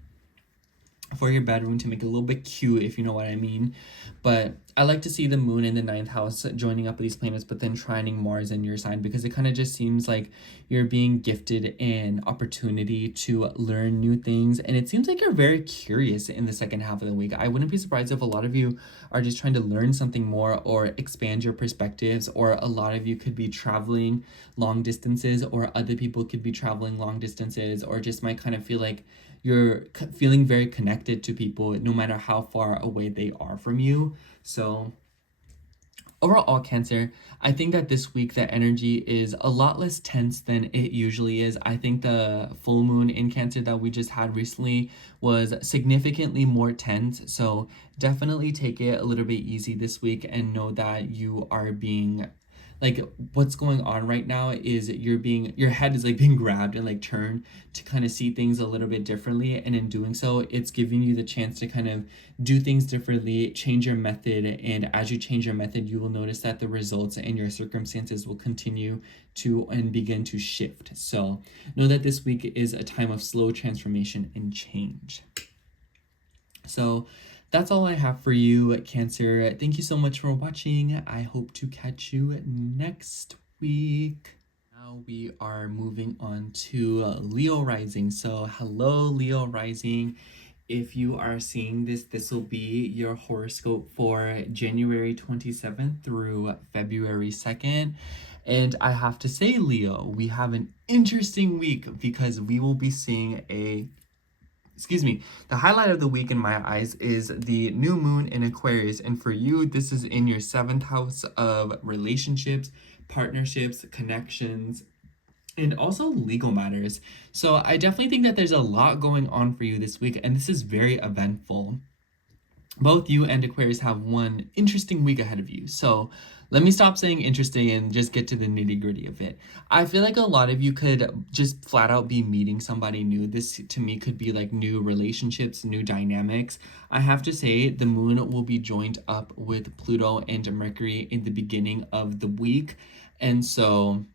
for your bedroom to make it a little bit cute, if you know what I mean. But I like to see the moon in the 9th house joining up with these planets, but then trining Mars in your sign, because it kind of just seems like you're being gifted an opportunity to learn new things. And it seems like you're very curious in the second half of the week. I wouldn't be surprised if a lot of you are just trying to learn something more or expand your perspectives, or a lot of you could be traveling long distances, or other people could be traveling long distances, or just might kind of feel like you're feeling very connected to people no matter how far away they are from you. So overall, Cancer, I think that this week the energy is a lot less tense than it usually is. I think the full moon in Cancer that we just had recently was significantly more tense. So definitely take it a little bit easy this week, and know that you are being like, what's going on right now is your head is like being grabbed and like turned to kind of see things a little bit differently, and in doing so, it's giving you the chance to kind of do things differently, change your method. And as you change your method, you will notice that the results and your circumstances will continue to and begin to shift. So know that this week is a time of slow transformation and change. So that's all I have for you, Cancer. Thank you so much for watching. I hope to catch you next week. Now we are moving on to Leo rising. So hello, Leo rising. If you are seeing this, this will be your horoscope for January 27th through February 2nd. And I have to say, Leo, we have an interesting week, because we will be seeing the highlight of the week in my eyes is the new moon in Aquarius. And for you, this is in your 7th house of relationships, partnerships, connections, and also legal matters. So I definitely think that there's a lot going on for you this week, and this is very eventful. Both you and Aquarius have one interesting week ahead of you. So let me stop saying interesting and just get to the nitty gritty of it. I feel like a lot of you could just flat out be meeting somebody new. This to me could be like new relationships, new dynamics. I have to say, the moon will be joined up with Pluto and Mercury in the beginning of the week. And so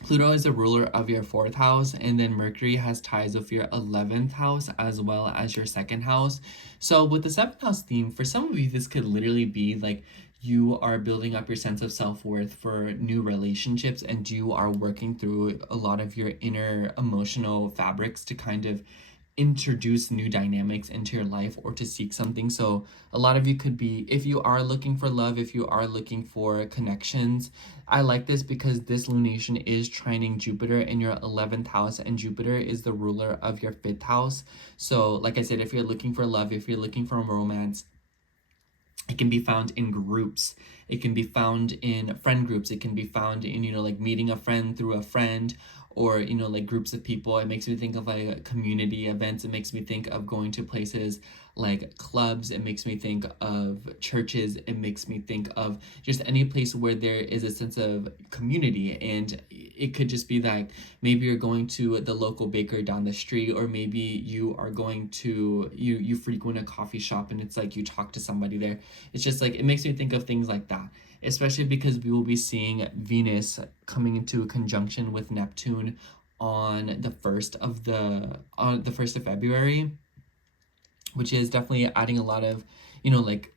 Pluto is the ruler of your fourth house, and then Mercury has ties with your 11th house as well as your second house. So, with the seventh house theme, for some of you, this could literally be like you are building up your sense of self worth for new relationships, and you are working through a lot of your inner emotional fabrics to kind of introduce new dynamics into your life or to seek something. So a lot of you could be, if you are looking for love, if you are looking for connections, I like this because this lunation is trining Jupiter in your 11th house, and Jupiter is the ruler of your 5th house. So like I said, if you're looking for love, if you're looking for romance, it can be found in groups. It can be found in friend groups. It can be found in, like meeting a friend through a friend, or, like groups of people. It makes me think of like community events. It makes me think of going to places like clubs. It makes me think of churches. It makes me think of just any place where there is a sense of community. And it could just be like maybe you're going to the local baker down the street, or maybe you are going to, you frequent a coffee shop and it's like you talk to somebody there. It's just like, it makes me think of things like that, especially because we will be seeing Venus coming into a conjunction with Neptune on the 1st of February, which is definitely adding a lot of, like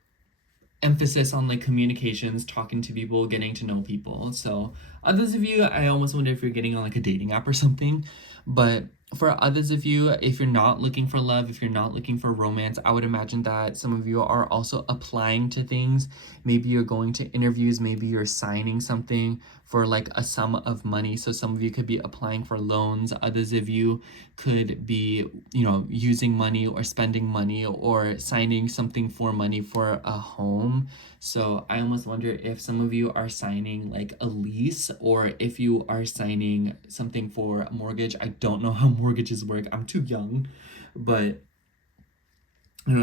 emphasis on like communications, talking to people, getting to know people. So others of you, I almost wonder if you're getting on like a dating app or something. But for others of you, if you're not looking for love, if you're not looking for romance, I would imagine that some of you are also applying to things. Maybe you're going to interviews, maybe you're signing something for like a sum of money. So some of you could be applying for loans. Others of you could be, using money or spending money or signing something for money for a home. So I almost wonder if some of you are signing like a lease, or if you are signing something for a mortgage. I don't know how mortgages work. I'm too young, but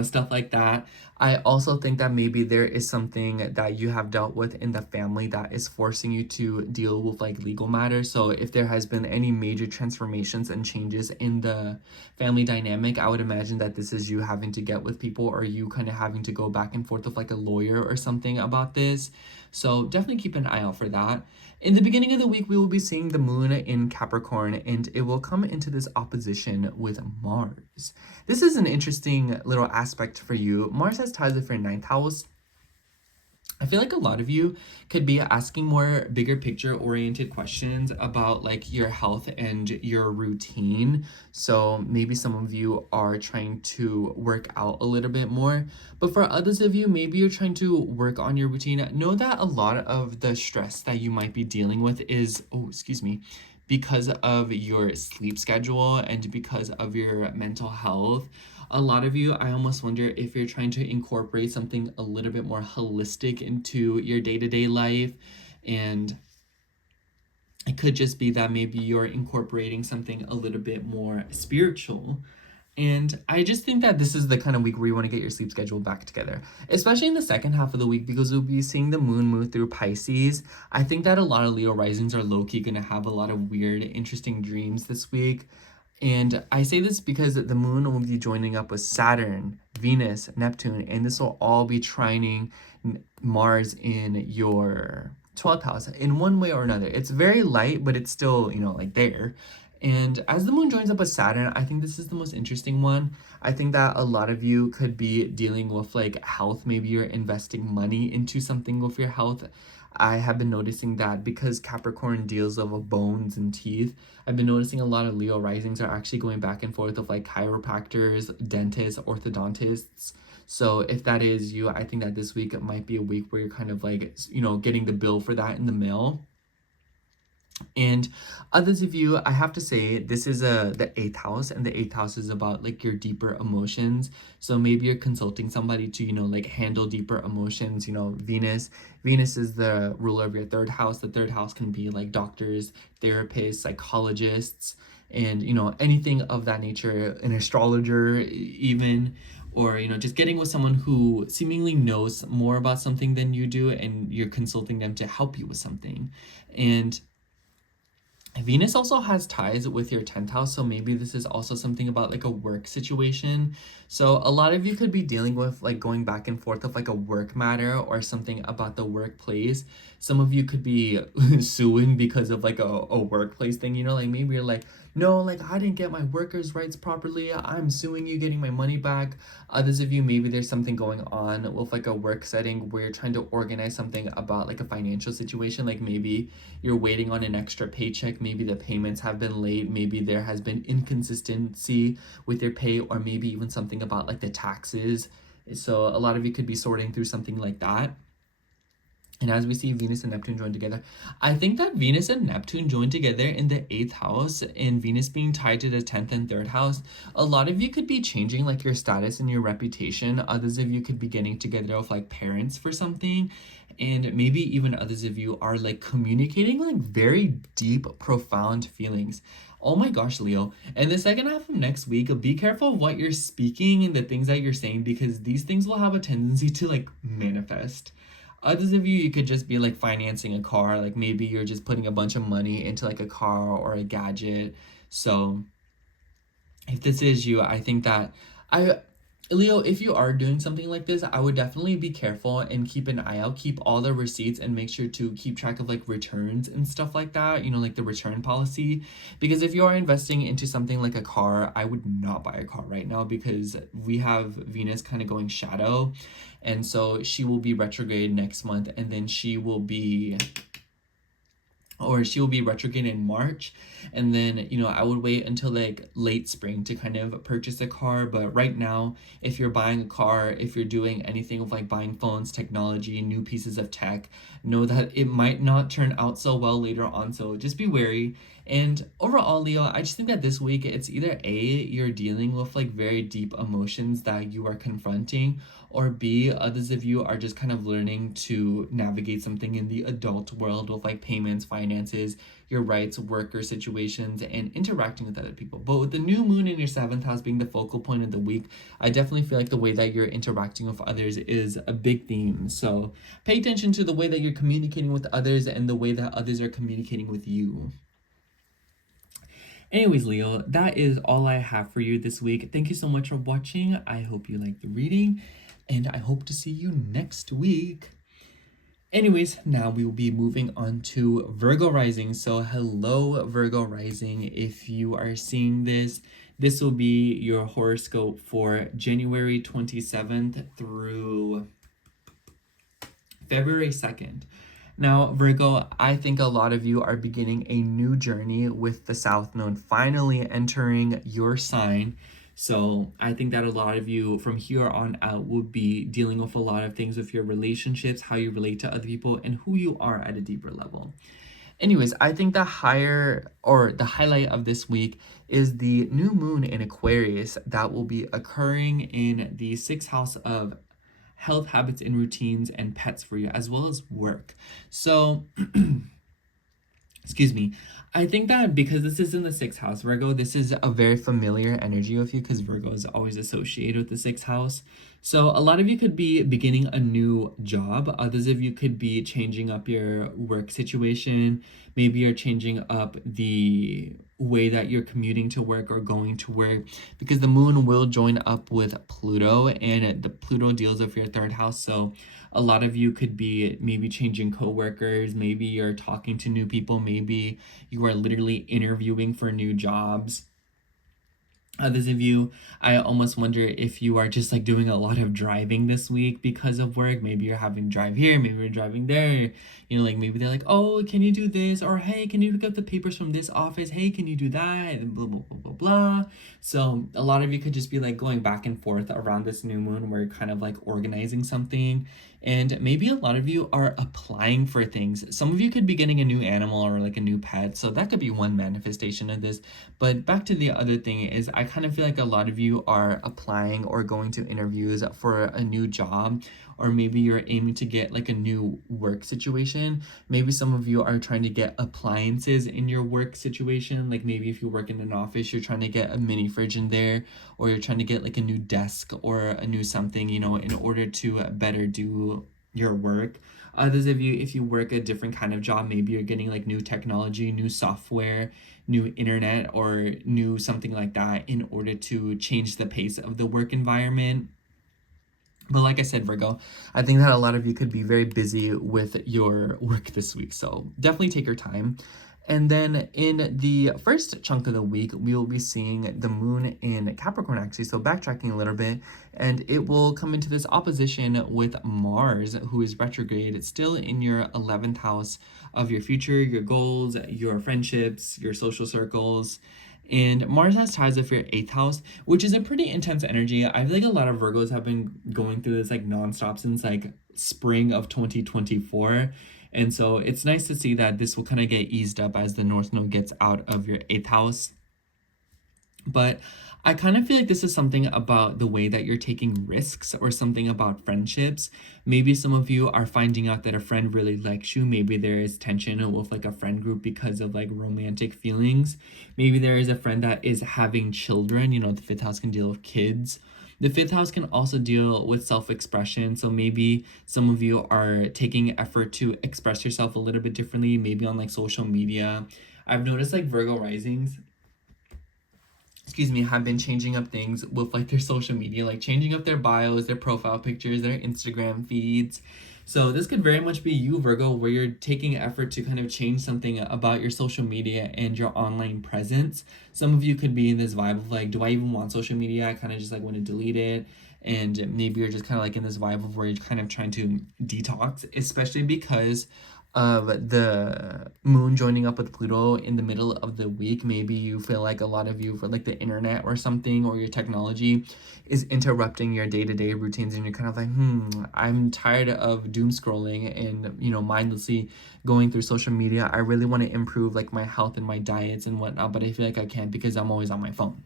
stuff like that. I also think that maybe there is something that you have dealt with in the family that is forcing you to deal with like legal matters. So if there has been any major transformations and changes in the family dynamic, I would imagine that this is you having to get with people, or you kind of having to go back and forth with like a lawyer or something about this. So definitely keep an eye out for that. In the beginning of the week, we will be seeing the moon in Capricorn, and it will come into this opposition with Mars. This is an interesting little aspect for you. Mars has ties with your 9th house. I feel like a lot of you could be asking more bigger picture oriented questions about like your health and your routine. So maybe some of you are trying to work out a little bit more, but for others of you, maybe you're trying to work on your routine. Know that a lot of the stress that you might be dealing with is, because of your sleep schedule and because of your mental health. A lot of you, I almost wonder if you're trying to incorporate something a little bit more holistic into your day-to-day life, and it could just be that maybe you're incorporating something a little bit more spiritual. And I just think that this is the kind of week where you want to get your sleep schedule back together, especially in the second half of the week, because we'll be seeing the moon move through Pisces. I think that a lot of Leo risings are low-key going to have a lot of weird, interesting dreams this week. And I say this because the moon will be joining up with Saturn, Venus, Neptune, and this will all be trining Mars in your 12th house in one way or another. It's very light, but it's still, like there. And as the moon joins up with Saturn, I think this is the most interesting one. I think that a lot of you could be dealing with like health. Maybe you're investing money into something with your health. I have been noticing that because Capricorn deals with bones and teeth, I've been noticing a lot of Leo risings are actually going back and forth with like chiropractors, dentists, orthodontists. So if that is you, I think that this week it might be a week where you're kind of like, getting the bill for that in the mail. And others of you, I have to say, this is the eighth house, and the eighth house is about like your deeper emotions. So maybe you're consulting somebody to, like handle deeper emotions. Venus is the ruler of your third house. The third house can be like doctors, therapists, psychologists, and anything of that nature, an astrologer even, or just getting with someone who seemingly knows more about something than you do, and you're consulting them to help you with something. And Venus also has ties with your 10th house, so maybe this is also something about like a work situation. So a lot of you could be dealing with like going back and forth of like a work matter or something about the workplace. Some of you could be suing because of like a workplace thing, like maybe you're like, no, like I didn't get my workers' rights properly. I'm suing you, getting my money back. Others of you, maybe there's something going on with like a work setting where you're trying to organize something about like a financial situation. Like maybe you're waiting on an extra paycheck, maybe the payments have been late, maybe there has been inconsistency with your pay, or maybe even something about like the taxes. So a lot of you could be sorting through something like that. And as we see Venus and Neptune join together, I think that Venus and Neptune join together in the 8th house, and Venus being tied to the 10th and 3rd house, a lot of you could be changing like your status and your reputation. Others of you could be getting together with like parents for something. And maybe even others of you are like communicating like very deep, profound feelings. Oh my gosh, Leo. And the second half of next week, be careful of what you're speaking and the things that you're saying, because these things will have a tendency to like manifest. Others of you, you could just be like financing a car. Like maybe you're just putting a bunch of money into like a car or a gadget. So if this is you, I think that Leo, if you are doing something like this, I would definitely be careful and keep an eye out. Keep all the receipts and make sure to keep track of like returns and stuff like that, like the return policy. Because if you are investing into something like a car, I would not buy a car right now, because we have Venus kind of going shadow. And so she will be retrograde next month, and then she will be retrograde in March. And then I would wait until like late spring to kind of purchase a car. But right now, if you're buying a car, if you're doing anything with like buying phones, technology, new pieces of tech, know that it might not turn out so well later on, so just be wary. And overall, Leo, I just think that this week it's either A, you're dealing with like very deep emotions that you are confronting, or B, others of you are just kind of learning to navigate something in the adult world with like payments, finances, your rights, worker situations, and interacting with other people. But with the new moon in your 7th house being the focal point of the week, I definitely feel like the way that you're interacting with others is a big theme. So pay attention to the way that you're communicating with others and the way that others are communicating with you. Anyways, Leo, that is all I have for you this week. Thank you so much for watching. I hope you liked the reading, and I hope to see you next week. Anyways, now we will be moving on to Virgo rising. So hello, Virgo rising. If you are seeing this, this will be your horoscope for January 27th through February 2nd. Now, Virgo, I think a lot of you are beginning a new journey with the South Node finally entering your sign. So I think that a lot of you from here on out will be dealing with a lot of things with your relationships, how you relate to other people, and who you are at a deeper level. Anyways, I think the highlight of this week is the new moon in Aquarius that will be occurring in the 6th house of health, habits, and routines, and pets for you, as well as work. So excuse me, I think that because this is in the 6th house, Virgo, this is a very familiar energy with you, because Virgo is always associated with the 6th house. So a lot of you could be beginning a new job. Others of you could be changing up your work situation. Maybe you're changing up the way that you're commuting to work or going to work, because the moon will join up with Pluto, and the Pluto deals with your 3rd house. So a lot of you could be maybe changing coworkers, maybe you're talking to new people, maybe you are literally interviewing for new jobs. Others of you, I almost wonder if you are just like doing a lot of driving this week because of work. Maybe you're having to drive here, maybe you're driving there. Like maybe they're like, oh, can you do this? Or hey, can you pick up the papers from this office? Hey, can you do that? And blah, blah, blah, blah, blah. So a lot of you could just be like going back and forth around this new moon where you're kind of like organizing something. And maybe a lot of you are applying for things. Some of you could be getting a new animal or like a new pet. So that could be one manifestation of this. But back to the other thing is I kind of feel like a lot of you are applying or going to interviews for a new job, or maybe you're aiming to get like a new work situation. Maybe some of you are trying to get appliances in your work situation. Like maybe if you work in an office, you're trying to get a mini fridge in there, or you're trying to get like a new desk or a new something, you know, in order to better do your work. Others of you, if you work a different kind of job, maybe you're getting like new technology, new software, new internet, or new something like that in order to change the pace of the work environment. But like I said, Virgo, I think that a lot of you could be very busy with your work this week. So definitely take your time. And then in the first chunk of the week, we will be seeing the moon in Capricorn, actually. So backtracking a little bit, and it will come into this opposition with Mars, who is retrograde. It's still in your 11th house of your future, your goals, your friendships, your social circles. And Mars has ties with your 8th house, which is a pretty intense energy. I feel like a lot of Virgos have been going through this like nonstop since like spring of 2024. And so it's nice to see that this will kind of get eased up as the North Node gets out of your 8th house. But I kind of feel like this is something about the way that you're taking risks, or something about friendships. Maybe some of you are finding out that a friend really likes you. Maybe there is tension with like a friend group because of like romantic feelings. Maybe there is a friend that is having children. You know, the 5th house can deal with kids. The 5th house can also deal with self-expression. So maybe some of you are taking effort to express yourself a little bit differently, maybe on like social media. I've noticed like Virgo risings, have been changing up things with like their social media, like changing up their bios, their profile pictures, their Instagram feeds. So this could very much be you, Virgo, where you're taking effort to kind of change something about your social media and your online presence. Some of you could be in this vibe of like, do I even want social media? I kind of just like want to delete it. And maybe you're just kind of like in this vibe of where you're kind of trying to detox, especially because of the moon joining up with Pluto in the middle of the week. Maybe you feel like a lot of you, for like the internet or something, or your technology is interrupting your day-to-day routines, and you're kind of like, I'm tired of doom scrolling and, you know, mindlessly going through social media. I really want to improve like my health and my diets and whatnot, but I feel like I can't because I'm always on my phone.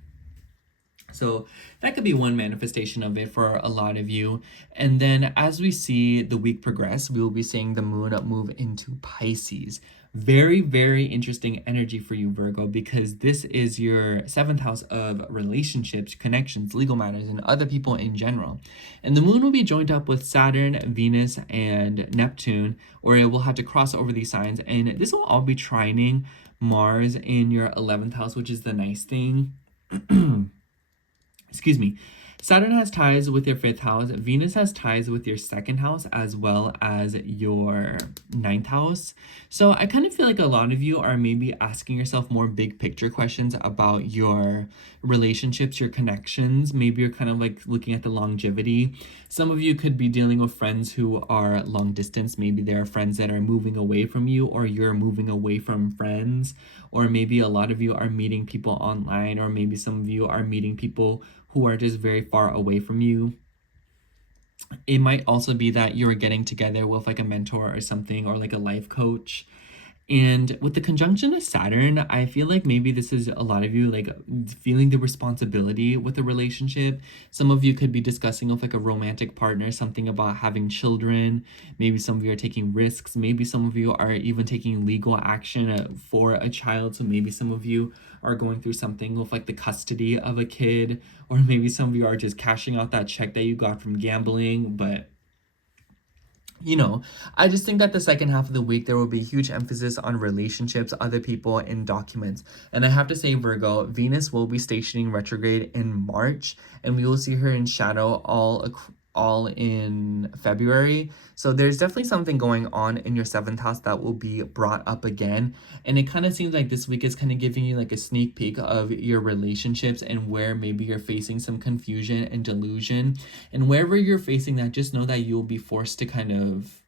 So that could be one manifestation of it for a lot of you. And then as we see the week progress, we will be seeing the moon move into Pisces. Very, very interesting energy for you, Virgo, because this is your 7th house of relationships, connections, legal matters, and other people in general. And the moon will be joined up with Saturn, Venus, and Neptune, or it will have to cross over these signs. And this will all be trining Mars in your 11th house, which is the nice thing. Saturn has ties with your 5th house. Venus has ties with your 2nd house, as well as your 9th house. So I kind of feel like a lot of you are maybe asking yourself more big picture questions about your relationships, your connections. Maybe you're kind of like looking at the longevity. Some of you could be dealing with friends who are long distance. Maybe there are friends that are moving away from you, or you're moving away from friends. Or maybe a lot of you are meeting people online, or maybe some of you are meeting people who are just very far away from you. It might also be that you're getting together with like a mentor or something, or like a life coach. And with the conjunction of Saturn, I feel like maybe this is a lot of you like feeling the responsibility with a relationship. Some of you could be discussing with like a romantic partner, something about having children. Maybe some of you are taking risks. Maybe some of you are even taking legal action for a child. So maybe some of you are going through something with like the custody of a kid, or maybe some of you are just cashing out that check that you got from gambling. But you know, I just think that the second half of the week, there will be huge emphasis on relationships, other people, and documents. And I have to say, Virgo, Venus will be stationing retrograde in March, and we will see her in shadow all in February. So there's definitely something going on in your 7th house that will be brought up again. And it kind of seems like this week is kind of giving you like a sneak peek of your relationships, and where maybe you're facing some confusion and delusion. And wherever you're facing that, just know that you'll be forced to kind of,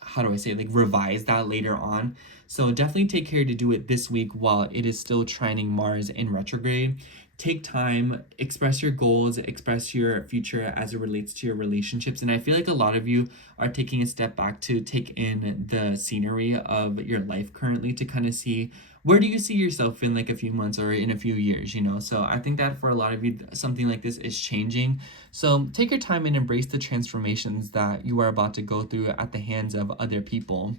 how do I say, like revise that later on. So definitely take care to do it this week while it is still trining Mars in retrograde. take time, express your goals, express your future as it relates to your relationships. And I feel like a lot of you are taking a step back to take in the scenery of your life currently, to kind of see where do you see yourself in like a few months or in a few years, you know? So I think that for a lot of you, something like this is changing. So take your time and embrace the transformations that you are about to go through at the hands of other people,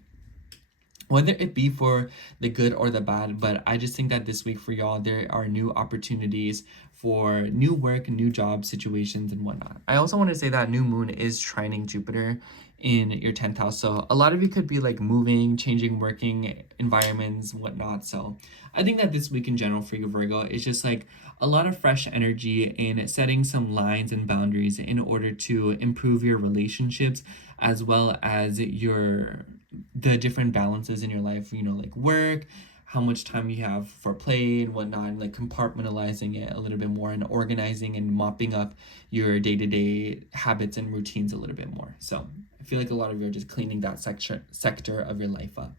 whether it be for the good or the bad. But I just think that this week for y'all, there are new opportunities for new work, new job situations and whatnot. I also want to say that new moon is trining Jupiter in your 10th house. So a lot of you could be like moving, changing working environments, whatnot. So I think that this week in general for you, Virgo, is just like a lot of fresh energy and setting some lines and boundaries in order to improve your relationships, as well as the different balances in your life, you know, like work, how much time you have for play and whatnot, and like compartmentalizing it a little bit more and organizing and mopping up your day-to-day habits and routines a little bit more. So I feel like a lot of you are just cleaning that sector of your life up.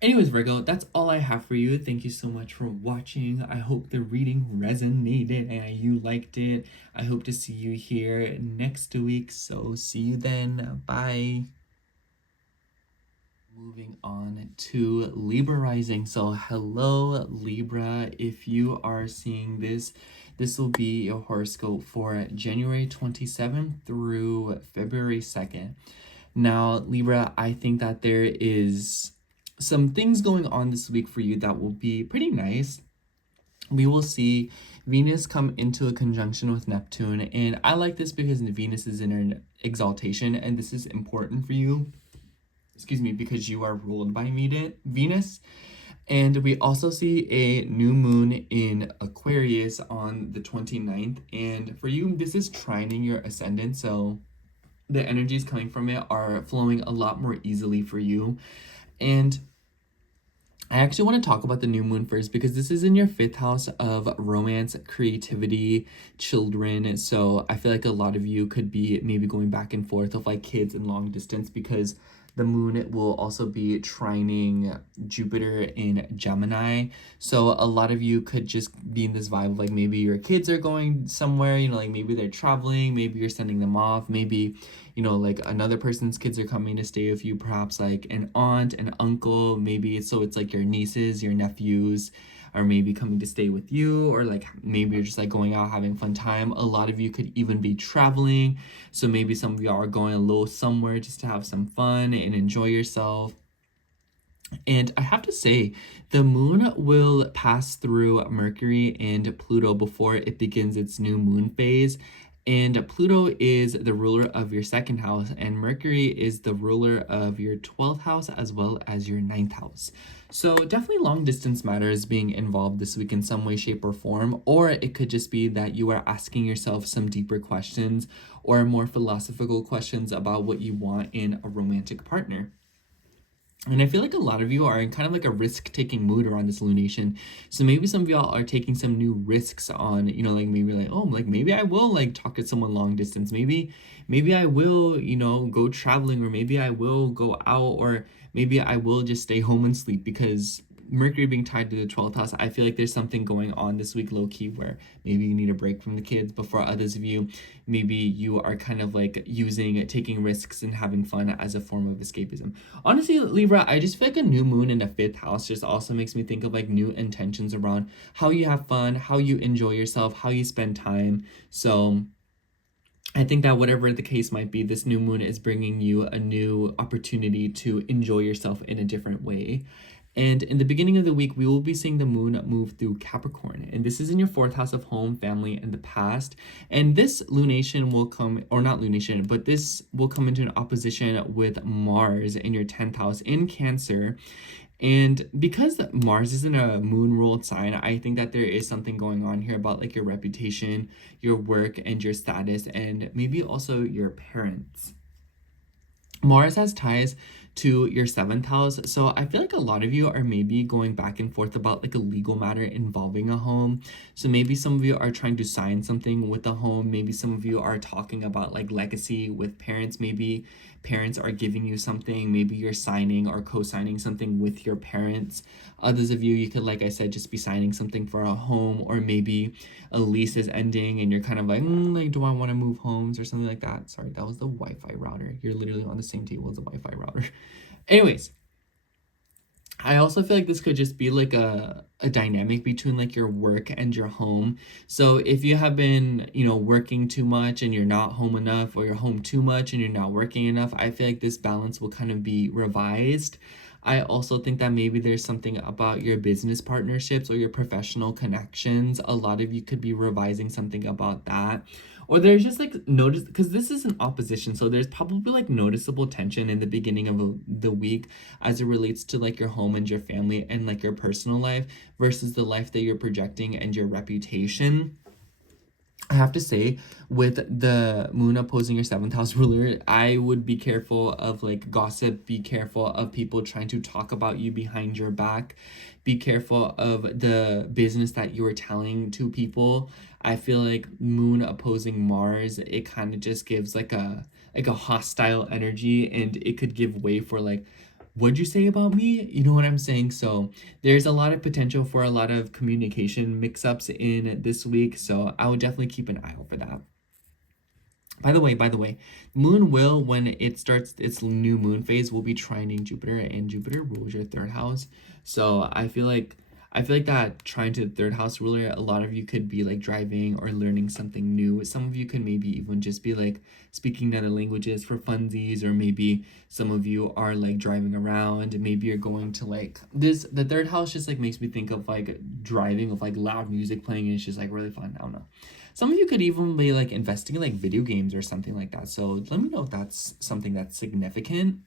Anyways, Virgo, that's all I have for you. Thank you so much for watching. I hope the reading resonated and you liked it. I hope to see you here next week. So see you then. Bye. Moving on to Libra rising. So hello, Libra. If you are seeing this, this will be your horoscope for January 27th through February 2nd. Now, Libra, I think that there is some things going on this week for you that will be pretty nice. We will see Venus come into a conjunction with Neptune, and I like this because Venus is in an exaltation, and this is important for you, because you are ruled by Venus. And we also see a new moon in Aquarius on the 29th, and for you, this is trining your ascendant, so the energies coming from it are flowing a lot more easily for you. And I actually want to talk about the new moon first because this is in your 5th house of romance, creativity, children. So I feel like a lot of you could be maybe going back and forth of like kids and long distance, because the moon will also be trining Jupiter in Gemini. So a lot of you could just be in this vibe of like maybe your kids are going somewhere, you know, like maybe they're traveling, maybe you're sending them off, maybe, you know, like another person's kids are coming to stay with you, perhaps like an aunt, an uncle, maybe. So it's like your nieces, your nephews are maybe coming to stay with you, or like maybe you're just like going out having fun time. A lot of you could even be traveling, so maybe some of y'all are going a little somewhere just to have some fun and enjoy yourself. And I have to say, the moon will pass through Mercury and Pluto before it begins its new moon phase. And Pluto is the ruler of your 2nd house, and Mercury is the ruler of your 12th house as well as your 9th house. So definitely long distance matters being involved this week in some way, shape, or form. Or it could just be that you are asking yourself some deeper questions or more philosophical questions about what you want in a romantic partner. And I feel like a lot of you are in kind of like a risk-taking mood around this lunation. So maybe some of y'all are taking some new risks on, you know, like maybe like, oh, like maybe I will like talk to someone long distance. Maybe I will, you know, go traveling, or maybe I will go out, or maybe I will just stay home and sleep, because Mercury being tied to the 12th house, I feel like there's something going on this week low-key where maybe you need a break from the kids. But for others of you, maybe you are kind of like taking risks and having fun as a form of escapism. Honestly, Libra, I just feel like a new moon in the 5th house just also makes me think of like new intentions around how you have fun, how you enjoy yourself, how you spend time. So I think that whatever the case might be, this new moon is bringing you a new opportunity to enjoy yourself in a different way. And in the beginning of the week, we will be seeing the moon move through Capricorn. And this is in your 4th house of home, family, and the past. And this lunation will come, or not lunation, but this will come into an opposition with Mars in your 10th house in Cancer. And because Mars isn't a moon-ruled sign, I think that there is something going on here about like your reputation, your work, and your status, and maybe also your parents. Mars has ties to your 7th house. So I feel like a lot of you are maybe going back and forth about like a legal matter involving a home. So maybe some of you are trying to sign something with a home. Maybe some of you are talking about like legacy with parents. Maybe parents are giving you something. Maybe you're signing or co-signing something with your parents. Others of you, you could, like I said, just be signing something for a home, or maybe a lease is ending and you're kind of like, like, do I want to move homes or something like that? Sorry, that was the Wi-Fi router. You're literally on the same table as the Wi-Fi router. Anyways, I also feel like this could just be like a dynamic between like your work and your home. So if you have been, working too much and you're not home enough, or you're home too much and you're not working enough, I feel like this balance will kind of be revised. I also think that maybe there's something about your business partnerships or your professional connections. A lot of you could be revising something about that. Or there's just like notice, because this is an opposition, so there's probably like noticeable tension in the beginning of the week as it relates to like your home and your family and like your personal life versus the life that you're projecting and your reputation. I have to say, with the moon opposing your 7th house ruler, I would be careful of like gossip, be careful of people trying to talk about you behind your back, be careful of the business that you are telling to people. I feel like moon opposing Mars, it kind of just gives like a hostile energy, and it could give way for like, what'd you say about me? You know what I'm saying? So there's a lot of potential for a lot of communication mix-ups in this week. So I would definitely keep an eye out for that. By the way, moon will, when it starts its new moon phase, will be trining Jupiter, and Jupiter rules your 3rd house. So I feel like that trine to the 3rd house ruler, a lot of you could be like driving or learning something new. Some of you could maybe even just be like speaking other languages for funsies, or maybe some of you are like driving around. Maybe you're going to like this. The 3rd house just like makes me think of like driving with like loud music playing, and it's just like really fun. I don't know. Some of you could even be like investing in like video games or something like that. So let me know if that's something that's significant.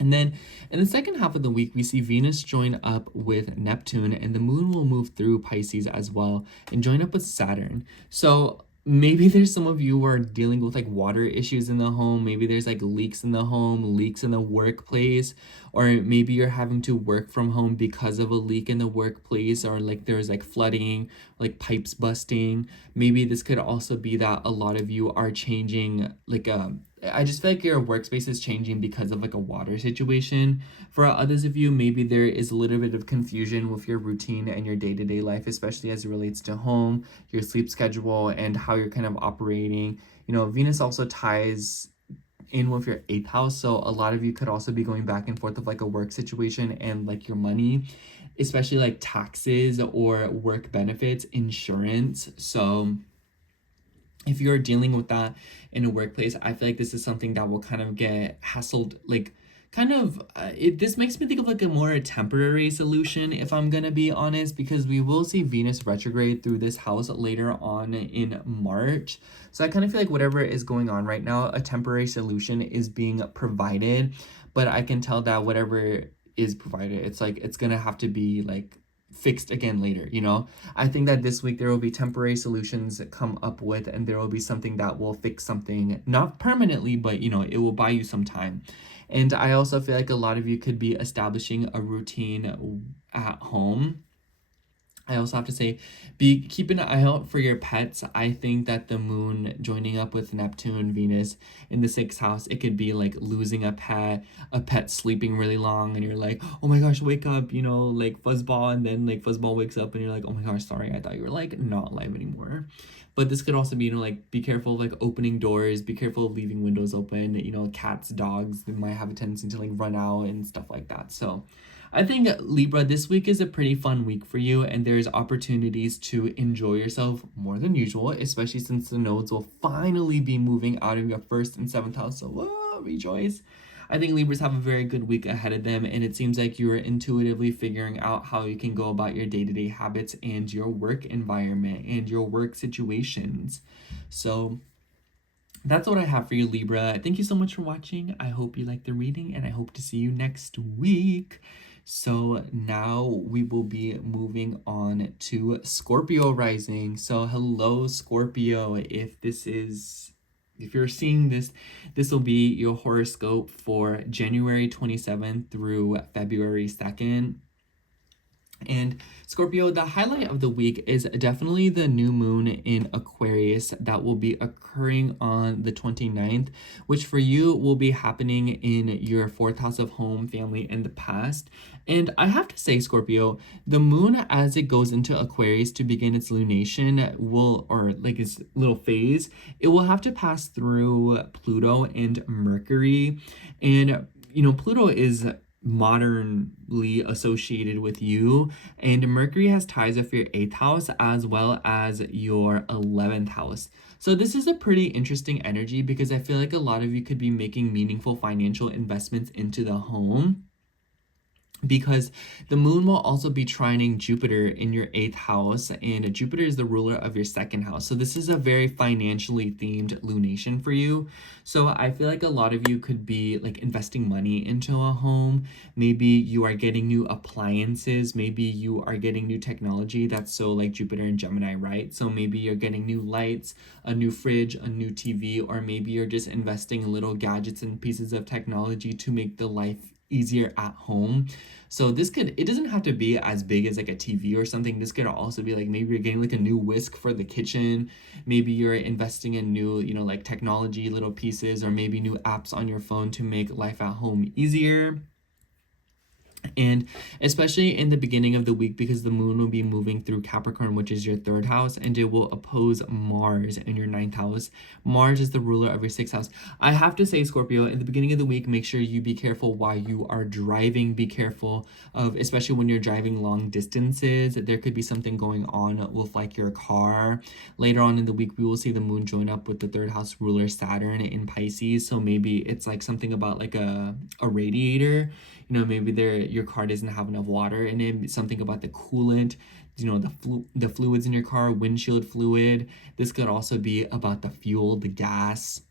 And then in the second half of the week, we see Venus join up with Neptune, and the moon will move through Pisces as well and join up with Saturn. So maybe there's some of you who are dealing with like water issues in the home. Maybe there's like leaks in the home, leaks in the workplace, or maybe you're having to work from home because of a leak in the workplace, or like there's like flooding, like pipes busting. Maybe this could also be that a lot of you are changing like I just feel like your workspace is changing because of like a water situation. For others of you, maybe there is a little bit of confusion with your routine and your day-to-day life, especially as it relates to home, your sleep schedule, and how you're kind of operating. Venus also ties in with your 8th house, so a lot of you could also be going back and forth of like a work situation and like your money, especially like taxes or work benefits, insurance. So if you're dealing with that in a workplace, I feel like this is something that will kind of get hassled, like this makes me think of like a more temporary solution, if I'm gonna be honest, because we will see Venus retrograde through this house later on in March. So I kind of feel like whatever is going on right now, a temporary solution is being provided, but I can tell that whatever is provided, it's like it's gonna have to be like fixed again later. I think that this week there will be temporary solutions that come up with, and there will be something that will fix something, not permanently, but it will buy you some time. And I also feel like a lot of you could be establishing a routine at home. I also have to say, keep an eye out for your pets. I think that the moon joining up with Neptune, Venus in the 6th house, it could be like losing a pet sleeping really long, and you're like, oh my gosh, wake up, like Fuzzball, and then like Fuzzball wakes up and you're like, oh my gosh, sorry, I thought you were like not alive anymore. But this could also be, like, be careful of like opening doors, be careful of leaving windows open. Cats, dogs, they might have a tendency to like run out and stuff like that. So I think Libra, this week is a pretty fun week for you, and there's opportunities to enjoy yourself more than usual, especially since the nodes will finally be moving out of your 1st and 7th house. So whoa, rejoice. I think Libras have a very good week ahead of them, and it seems like you're intuitively figuring out how you can go about your day-to-day habits and your work environment and your work situations. So that's what I have for you, Libra. Thank you so much for watching. I hope you liked the reading, and I hope to see you next week. So now we will be moving on to Scorpio rising. So hello, Scorpio. If this is if you're seeing this, this will be your horoscope for January 27th through February 2nd. And Scorpio, the highlight of the week is definitely the new moon in Aquarius that will be occurring on the 29th, which for you will be happening in your fourth house of home, family, and the past. And I have to say, Scorpio, the moon as it goes into Aquarius to begin its lunation or like its little phase, it will have to pass through Pluto and Mercury. And, Pluto is modernly associated with you, and Mercury has ties with your 8th house as well as your 11th house. So this is a pretty interesting energy because I feel like a lot of you could be making meaningful financial investments into the home, because the moon will also be trining Jupiter in your 8th house, and Jupiter is the ruler of your 2nd house. So this is a very financially themed lunation for you. So I feel like a lot of you could be like investing money into a home. Maybe you are getting new appliances. Maybe you are getting new technology. That's so like Jupiter and Gemini, right? So maybe you're getting new lights, a new fridge, a new TV, or maybe you're just investing in little gadgets and pieces of technology to make the life easier at home. So it doesn't have to be as big as like a TV or something. This could also be like maybe you're getting like a new whisk for the kitchen. Maybe you're investing in new, like technology, little pieces, or maybe new apps on your phone to make life at home easier. And especially in the beginning of the week, because the moon will be moving through Capricorn, which is your 3rd house, and it will oppose Mars in your 9th house. Mars is the ruler of your 6th house. I have to say, Scorpio, in the beginning of the week, make sure you be careful while you are driving. Be careful especially when you're driving long distances. There could be something going on with like your car. Later on in the week, we will see the moon join up with the 3rd house ruler Saturn in Pisces. So maybe it's like something about like a radiator. Maybe your car doesn't have enough water in it, something about the coolant, the fluids in your car, windshield fluid. This could also be about the fuel, the gas.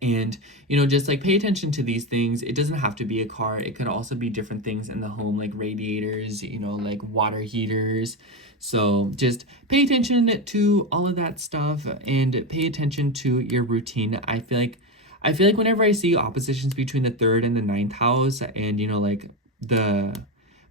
And, just like pay attention to these things. It doesn't have to be a car. It could also be different things in the home, like radiators, like water heaters. So just pay attention to all of that stuff and pay attention to your routine. I feel like whenever I see oppositions between the 3rd and the 9th house, and like the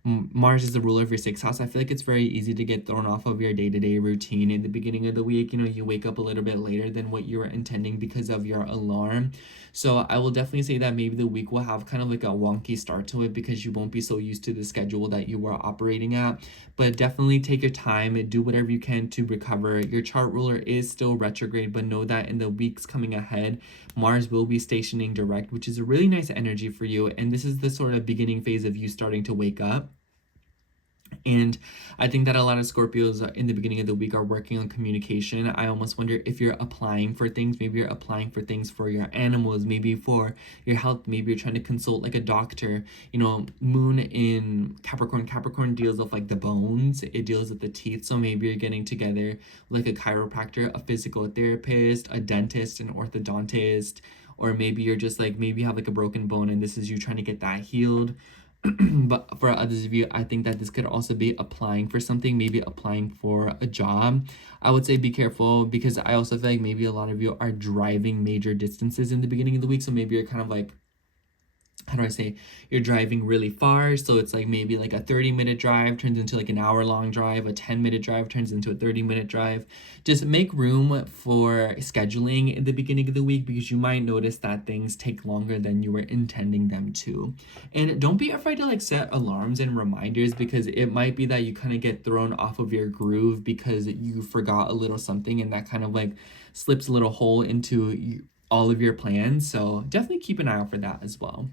Mars is the ruler of your 6th house, I feel like it's very easy to get thrown off of your day-to-day routine in the beginning of the week. You wake up a little bit later than what you were intending because of your alarm. So I will definitely say that maybe the week will have kind of like a wonky start to it because you won't be so used to the schedule that you were operating at. But definitely take your time and do whatever you can to recover. Your chart ruler is still retrograde, but know that in the weeks coming ahead, Mars will be stationing direct, which is a really nice energy for you. And this is the sort of beginning phase of you starting to wake up. And I think that a lot of Scorpios in the beginning of the week are working on communication. I almost wonder if you're applying for things. Maybe you're applying for things for your animals, maybe for your health. Maybe you're trying to consult like a doctor. Moon in Capricorn. Capricorn deals with like the bones. It deals with the teeth. So maybe you're getting together like a chiropractor, a physical therapist, a dentist, an orthodontist. Or maybe you're just like, maybe you have like a broken bone and this is you trying to get that healed. But for others of you, I think that this could also be applying for something, maybe applying for a job. I would say be careful because I also feel like maybe a lot of you are driving major distances in the beginning of the week. So maybe you're kind of like, how do I say, you're driving really far. So it's like maybe like a 30-minute drive turns into like an hour-long drive. A 10-minute drive turns into a 30-minute drive. Just make room for scheduling in the beginning of the week because you might notice that things take longer than you were intending them to. And don't be afraid to like set alarms and reminders because it might be that you kind of get thrown off of your groove because you forgot a little something and that kind of like slips a little hole into all of your plans. So definitely keep an eye out for that as well.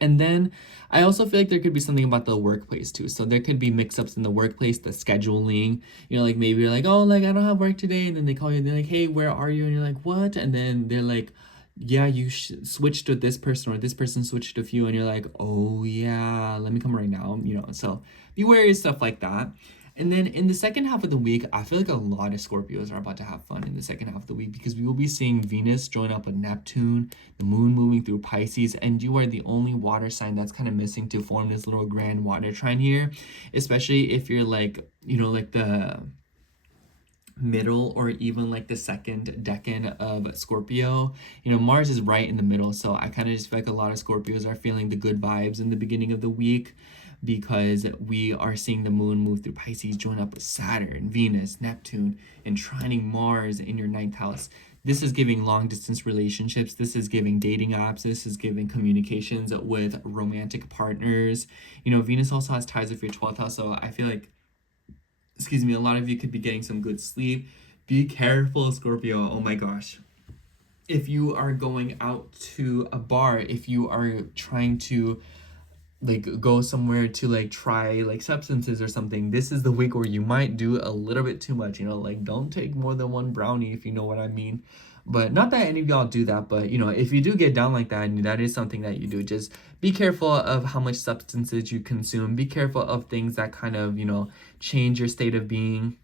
And then I also feel like there could be something about the workplace too. So there could be mix-ups in the workplace, the scheduling, like maybe you're like, oh, like I don't have work today. And then they call you and they're like, hey, where are you? And you're like, what? And then they're like, yeah, you switched to this person or this person switched to you. And you're like, oh yeah, let me come right now. So be wary of stuff like that. And then in the second half of the week, I feel like a lot of Scorpios are about to have fun in the second half of the week because we will be seeing Venus join up with Neptune, the moon moving through Pisces, and you are the only water sign that's kind of missing to form this little grand water trine here, especially if you're like, like middle or even like the second decan of Scorpio. You know, Mars is right in the middle, so I kind of just feel like a lot of Scorpios are feeling the good vibes in the beginning of the week because we are seeing the moon move through Pisces, join up with Saturn, Venus, Neptune, and trining Mars in your ninth house. This is giving long distance relationships. This is giving dating apps. This is giving communications with romantic partners. You know, Venus also has ties with your 12th house, so I feel like, excuse me, a lot of you could be getting some good sleep. Be careful, Scorpio. Oh my gosh. If you are going out to a bar, if you are trying to like go somewhere to like try like substances or something, this is the week where you might do a little bit too much, you know, like don't take more than one brownie, if you know what I mean. But not that any of y'all do that, but you know, if you do get down like that and that is something that you do, just be careful of how much substances you consume. Be careful of things that kind of, you know, change your state of being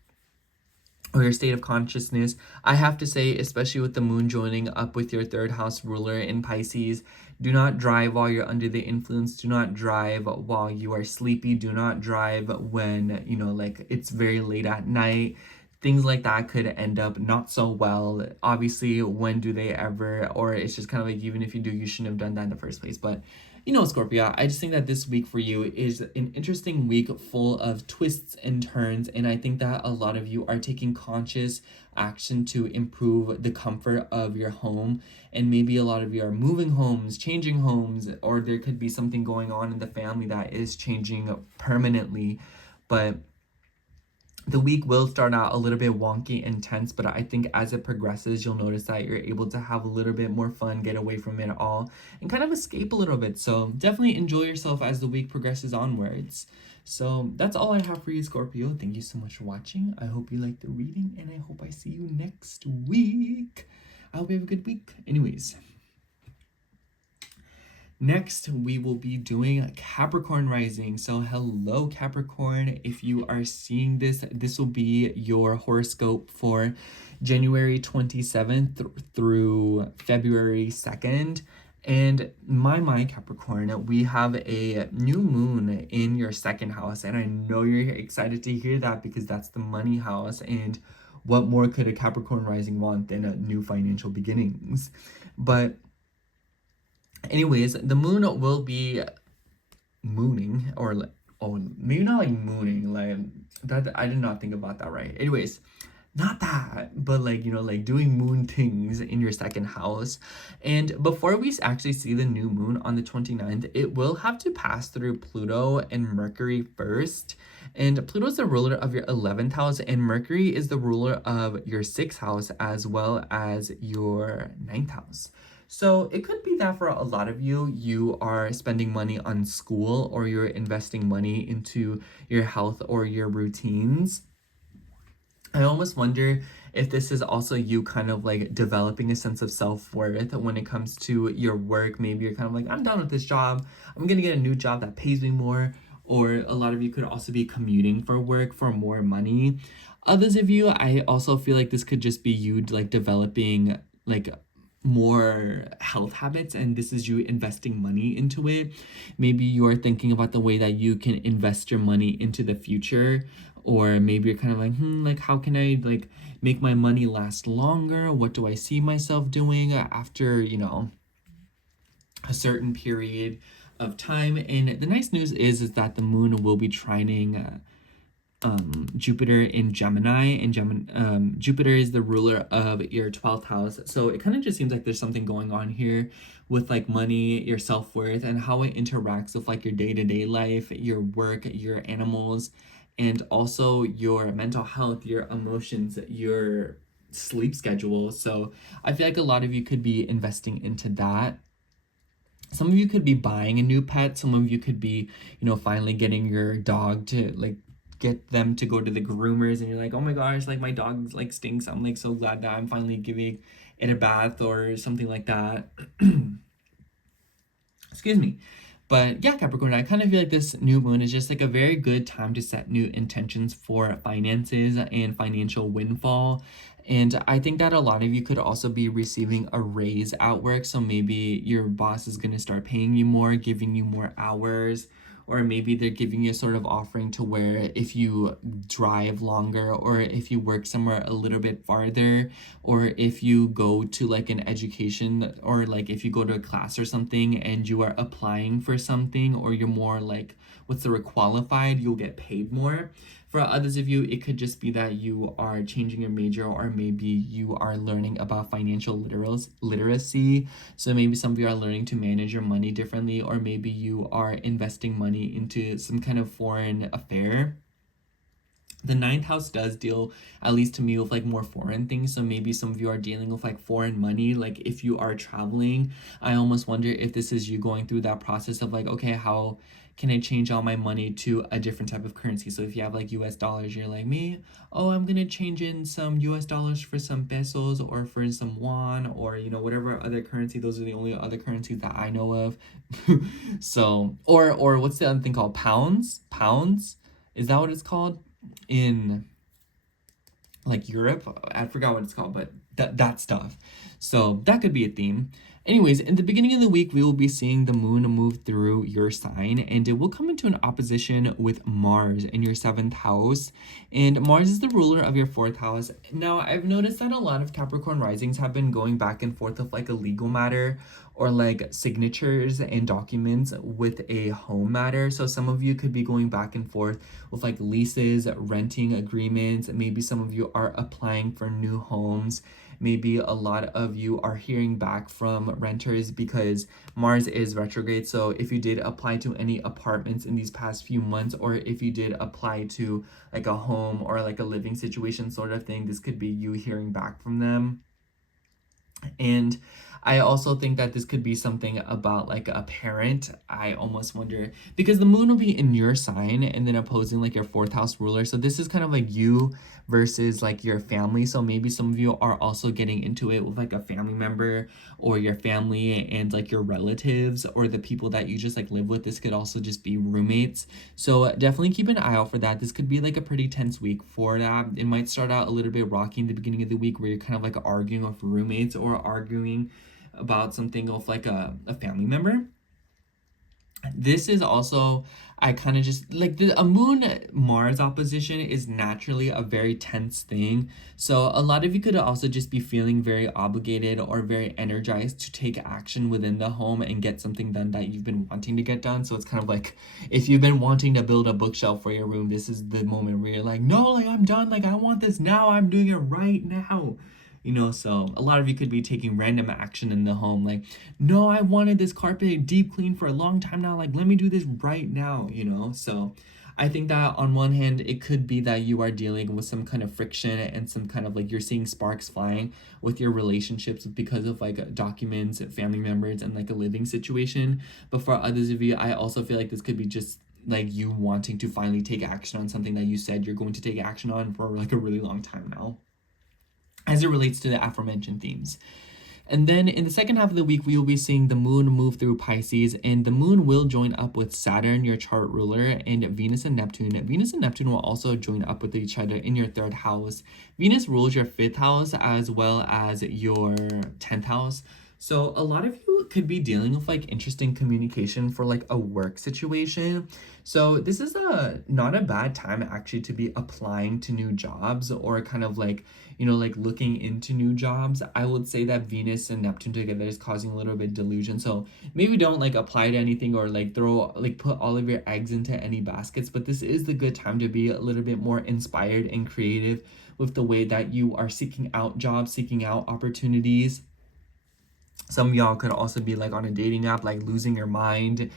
or your state of consciousness. I have to say, especially with the moon joining up with your third house ruler in Pisces, do not drive while you're under the influence. Do not drive while you are sleepy. Do not drive when, you know, like it's very late at night. Things like that could end up not so well. Obviously, when do they ever? Or it's just kind of like, even if you do, you shouldn't have done that in the first place. But you know, Scorpio, I just think that this week for you is an interesting week full of twists and turns. And I think that a lot of you are taking conscious action to improve the comfort of your home. And maybe a lot of you are moving homes, changing homes, or there could be something going on in the family that is changing permanently. But the week will start out a little bit wonky and tense, but I think as it progresses, you'll notice that you're able to have a little bit more fun, get away from it all, and kind of escape a little bit. So definitely enjoy yourself as the week progresses onwards. So that's all I have for you, Scorpio. Thank you so much for watching. I hope you liked the reading, and I hope I see you next week. I hope you have a good week. Anyways. Next, we will be doing Capricorn rising. So hello, Capricorn. If you are seeing this, this will be your horoscope for January 27th through February 2nd. And my Capricorn, we have a new moon in your second house. And I know you're excited to hear that because that's the money house. And what more could a Capricorn rising want than a new financial beginnings? But anyways, the moon will be mooning, or like, oh, maybe not like mooning, like that. I did not think about that right. Anyways, not that, but like, you know, like doing moon things in your second house. And before we actually see the new moon on the 29th, it will have to pass through Pluto and Mercury first. And Pluto is the ruler of your 11th house, and Mercury is the ruler of your 6th house as well as your 9th house. So it could be that for a lot of you, you are spending money on school, or you're investing money into your health or your routines. I almost wonder if this is also you kind of like developing a sense of self-worth when it comes to your work. Maybe you're kind of like, I'm done with this job. I'm going to get a new job that pays me more. Or a lot of you could also be commuting for work for more money. Others of you, I also feel like this could just be you like developing like more health habits, and this is you investing money into it. Maybe you're thinking about the way that you can invest your money into the future, or maybe you're kind of like, like how can I like make my money last longer? What do I see myself doing after, you know, a certain period of time? And the nice news is that the moon will be trining Jupiter in Gemini, and Jupiter is the ruler of your 12th house. So it kind of just seems like there's something going on here with like money, your self-worth, and how it interacts with like your day-to-day life, your work, your animals, and also your mental health, your emotions, your sleep schedule. So I feel like a lot of you could be investing into that. Some of you could be buying a new pet. Some of you could be, you know, finally getting your dog to like get them to go to the groomers, and you're like, oh my gosh, like my dog like stinks. I'm like so glad that I'm finally giving it a bath or something like that. Excuse me. But yeah, Capricorn, I kind of feel like this new moon is just like a very good time to set new intentions for finances and financial windfall. And I think that a lot of you could also be receiving a raise at work. So maybe your boss is going to start paying you more, giving you more hours, or maybe they're giving you a sort of offering to where if you drive longer, or if you work somewhere a little bit farther, or if you go to like an education, or like if you go to a class or something and you are applying for something, or you're more like, what's the word, qualified, you'll get paid more. For others of you, it could just be that you are changing your major, or maybe you are learning about financial literacy. So maybe some of you are learning to manage your money differently, or maybe you are investing money into some kind of foreign affair. The ninth house does deal, at least to me, with like more foreign things. So maybe some of you are dealing with like foreign money. Like if you are traveling, I almost wonder if this is you going through that process of like, okay, how can I change all my money to a different type of currency? So if you have like US dollars, you're like me, oh, I'm gonna change in some US dollars for some pesos, or for some won, or whatever other currency. Those are the only other currencies that I know of. So or what's the other thing called? Pounds? Is that what it's called? In like Europe, I forgot what it's called, but that stuff. So that could be a theme. Anyways, in the beginning of the week, we will be seeing the moon move through your sign, and it will come into an opposition with Mars in your 7th house. And Mars is the ruler of your 4th house. Now, I've noticed that a lot of Capricorn risings have been going back and forth of like a legal matter, or like signatures and documents with a home matter. So some of you could be going back and forth with like leases, renting agreements. Maybe some of you are applying for new homes. Maybe a lot of you are hearing back from renters because Mars is retrograde. So if you did apply to any apartments in these past few months, or if you did apply to like a home or like a living situation sort of thing, this could be you hearing back from them. And I also think that this could be something about like a parent. I almost wonder, because the moon will be in your sign and then opposing like your 4th house ruler. So this is kind of like you versus like your family. So maybe some of you are also getting into it with like a family member, or your family and like your relatives, or the people that you just like live with. This could also just be roommates. So definitely keep an eye out for that. This could be like a pretty tense week for that. It might start out a little bit rocky in the beginning of the week, where you're kind of like arguing with roommates, or arguing about something with like a family member. This is also, I kind of just like a moon Mars opposition is naturally a very tense thing. So a lot of you could also just be feeling very obligated or very energized to take action within the home and get something done that you've been wanting to get done. So it's kind of like, if you've been wanting to build a bookshelf for your room, this is the moment where you're like, no, like I'm done, like I want this now, I'm doing it right now. So a lot of you could be taking random action in the home, like, no, I wanted this carpet deep clean for a long time now, like let me do this right now. So I think that on one hand, it could be that you are dealing with some kind of friction and some kind of like, you're seeing sparks flying with your relationships because of like documents, family members, and like a living situation. But for others of you, I also feel like this could be just like you wanting to finally take action on something that you said you're going to take action on for like a really long time now, as it relates to the aforementioned themes. And then in the second half of the week, we will be seeing the moon move through Pisces, and the moon will join up with Saturn, your chart ruler, and Venus and Neptune. Venus and Neptune will also join up with each other in your 3rd house. Venus rules your 5th house as well as your 10th house. So a lot of you could be dealing with like interesting communication for like a work situation. So this is not a bad time actually to be applying to new jobs, or kind of like, like looking into new jobs. I would say that Venus and Neptune together is causing a little bit delusion. So maybe don't like apply to anything, or like put all of your eggs into any baskets, but this is the good time to be a little bit more inspired and creative with the way that you are seeking out jobs, seeking out opportunities. Some of y'all could also be like on a dating app, like losing your mind.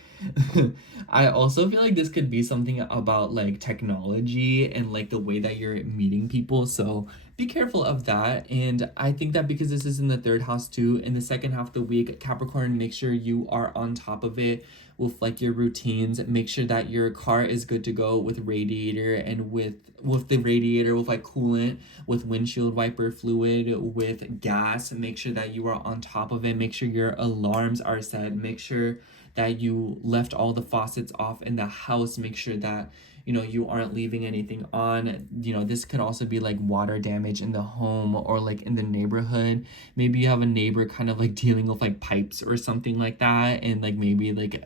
I also feel like this could be something about like technology and like the way that you're meeting people. So be careful of that. And I think that because this is in the 3rd house too, in the second half of the week, Capricorn, make sure you are on top of it with like your routines. Make sure that your car is good to go with radiator, and with the radiator, with like coolant, with windshield wiper fluid, with gas. Make sure that you are on top of it. Make sure your alarms are set. Make sure that you left all the faucets off in the house. Make sure that you know, you aren't leaving anything on. You know, this could also be like water damage in the home or like in the neighborhood. Maybe you have a neighbor kind of like dealing with like pipes or something like that, and like maybe like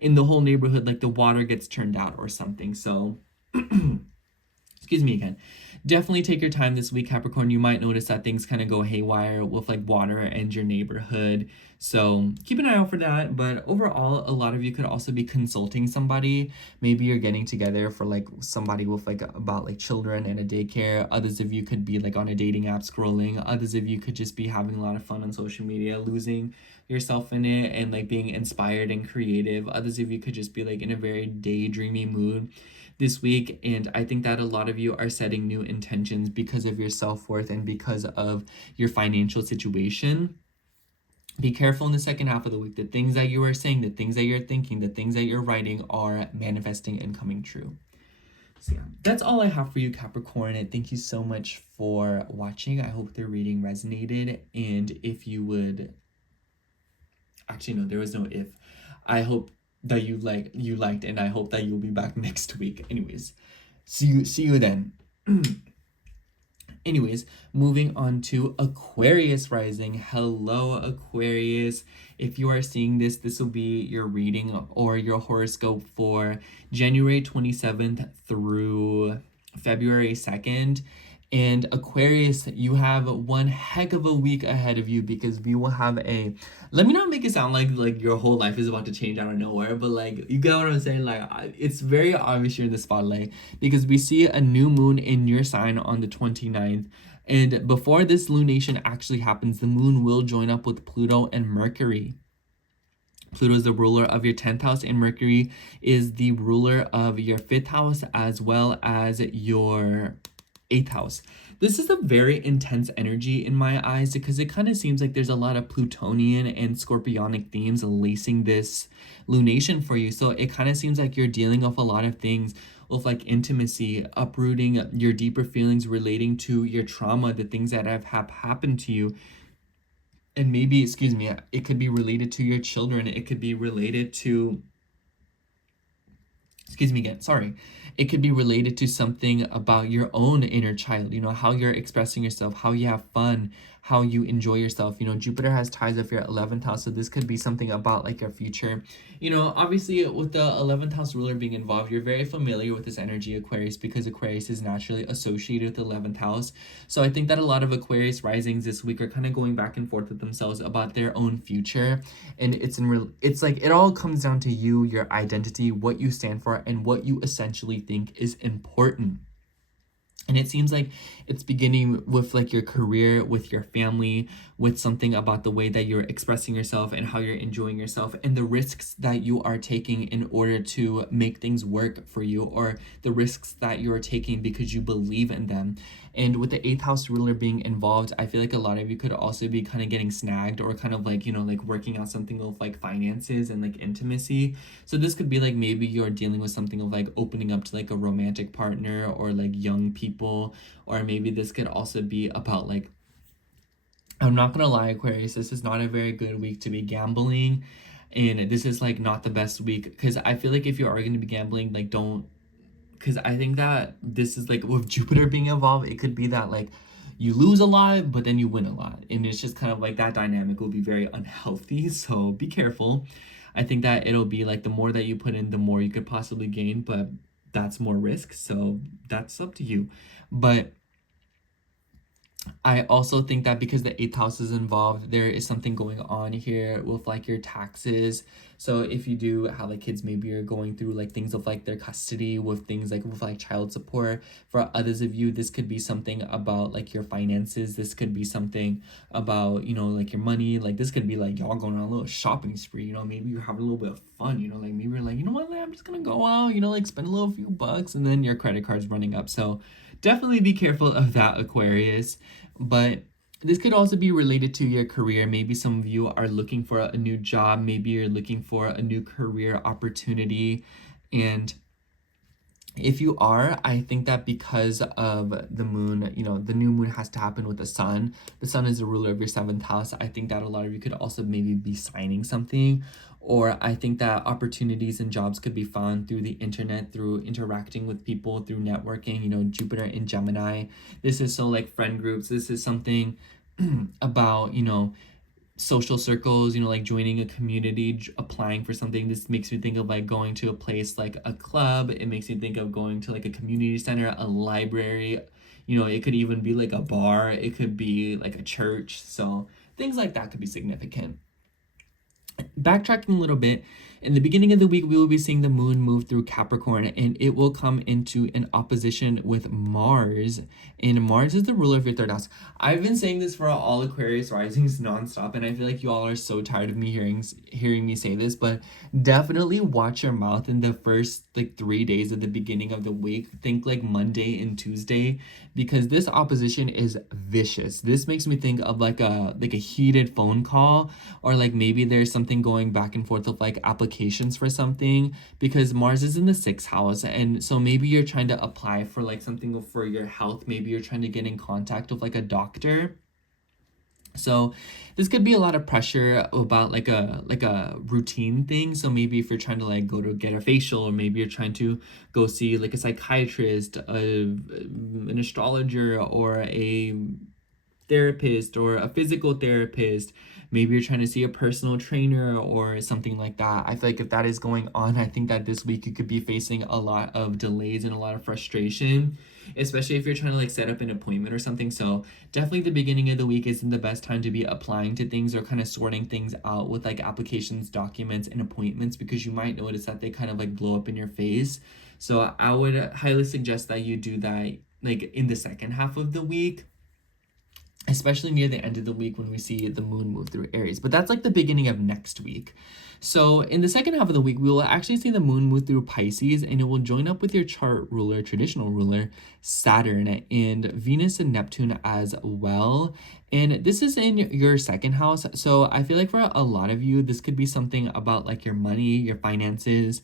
in the whole neighborhood like the water gets turned out or something. So excuse me again. Definitely take your time this week, Capricorn. You might notice that things kind of go haywire with like water and your neighborhood. So keep an eye out for that. But overall, a lot of you could also be consulting somebody. Maybe you're getting together for like somebody with like about like children and a daycare. Others of you could be like on a dating app scrolling. Others of you could just be having a lot of fun on social media, losing yourself in it and like being inspired and creative. Others of you could just be like in a very daydreamy mood this week, and I think that a lot of you are setting new intentions because of your self-worth and because of your financial situation. Be careful in the second half of the week. The things that you are saying, the things that you're thinking, the things that you're writing are manifesting and coming true. So yeah, that's all I have for you, Capricorn, and thank you so much for watching. I hope the reading resonated, and if you would, actually no, there was no if. I hope that you liked, and I hope that you'll be back next week. Anyways, see you then. Anyways, moving on to Aquarius rising. Hello, Aquarius. If you are seeing this, this will be your reading or your horoscope for January 27th through February 2nd. And Aquarius, you have one heck of a week ahead of you because we will have a, let me not make it sound like your whole life is about to change out of nowhere, but like, you get what I'm saying? Like, it's very obvious you're in the spotlight because we see a new moon in your sign on the 29th. And before this lunation actually happens, the moon will join up with Pluto and Mercury. Pluto is the ruler of your 10th house, and Mercury is the ruler of your 5th house as well as your 8th house. This is a very intense energy in my eyes because it kind of seems like there's a lot of Plutonian and Scorpionic themes lacing this lunation for you. So it kind of seems like you're dealing with a lot of things with like intimacy, uprooting your deeper feelings relating to your trauma, the things that have happened to you. And maybe, excuse me, it could be related to your children. It could be related to, excuse me again, sorry. It could be related to something about your own inner child, you know, how you're expressing yourself, how you have fun, how you enjoy yourself. You know, Jupiter has ties of your 11th house, so this could be something about like your future. You know, obviously with the 11th house ruler being involved, you're very familiar with this energy, Aquarius, because Aquarius is naturally associated with the 11th house. So I think that a lot of Aquarius risings this week are kind of going back and forth with themselves about their own future. And it's like it all comes down to you, your identity, what you stand for, and what you essentially think is important. And it seems like it's beginning with like your career, with your family, with something about the way that you're expressing yourself and how you're enjoying yourself and the risks that you are taking in order to make things work for you, or the risks that you're taking because you believe in them. And with the 8th house ruler being involved, I feel like a lot of you could also be kind of getting snagged or kind of like, you know, like working out something with like finances and like intimacy. So this could be like maybe you're dealing with something of like opening up to like a romantic partner or like young people, or maybe this could also be about like, I'm not gonna lie, Aquarius, this is not a very good week to be gambling, and this is like not the best week because I feel like if you are going to be gambling, like don't, because I think that this is like with Jupiter being involved, it could be that like you lose a lot but then you win a lot, and it's just kind of like that dynamic will be very unhealthy, so be careful. I think that it'll be like the more that you put in, the more you could possibly gain, but that's more risk, so that's up to you. But I also think that because the 8th house is involved, there is something going on here with like your taxes. So if you do have like kids, maybe you're going through like things of like their custody, with things like with like child support. For others of you, this could be something about like your finances. This could be something about, you know, like your money. Like this could be like y'all going on a little shopping spree, you know, maybe you're having a little bit of fun, you know, like maybe you're like, you know what, I'm just gonna go out, you know, like spend a little few bucks, and then your credit card's running up. So definitely be careful of that, Aquarius. But this could also be related to your career. Maybe some of you are looking for a new job. Maybe you're looking for a new career opportunity. And if you are, I think that because of the moon, you know, the new moon has to happen with the sun. The sun is the ruler of your 7th house. I think that a lot of you could also maybe be signing something, or I think that opportunities and jobs could be found through the internet, through interacting with people, through networking. You know, Jupiter in Gemini. This is so like friend groups. This is something about, you know, social circles, you know, like joining a community, applying for something. This makes me think of like going to a place like a club. It makes me think of going to like a community center, a library. You know, it could even be like a bar. It could be like a church. So things like that could be significant. Backtracking a little bit, in the beginning of the week, we will be seeing the moon move through Capricorn, and it will come into an opposition with Mars. And Mars is the ruler of your third house. I've been saying this for all Aquarius risings nonstop, and I feel like you all are so tired of me hearing me say this, but definitely watch your mouth in the first like 3 days of the beginning of the week. Think like Monday and Tuesday, because this opposition is vicious. This makes me think of like a heated phone call, or like maybe there's something going back and forth of like applications for something, because Mars is in the 6th house. And so maybe you're trying to apply for like something for your health. Maybe you're trying to get in contact with like a doctor. So this could be a lot of pressure about like a routine thing. So maybe if you're trying to like go to get a facial, or maybe you're trying to go see like a psychiatrist, an astrologer, or a therapist, or a physical therapist. Maybe you're trying to see a personal trainer or something like that. I feel like if that is going on, I think that this week you could be facing a lot of delays and a lot of frustration, especially if you're trying to like set up an appointment or something. So definitely the beginning of the week isn't the best time to be applying to things or kind of sorting things out with like applications, documents, and appointments, because you might notice that they kind of like blow up in your face. So I would highly suggest that you do that like in the second half of the week, especially near the end of the week when we see the moon move through Aries. But that's like the beginning of next week. So in the second half of the week, we will actually see the moon move through Pisces, and it will join up with your chart ruler, traditional ruler, Saturn, and Venus and Neptune as well. And this is in your second house. So I feel like for a lot of you, this could be something about like your money, your finances.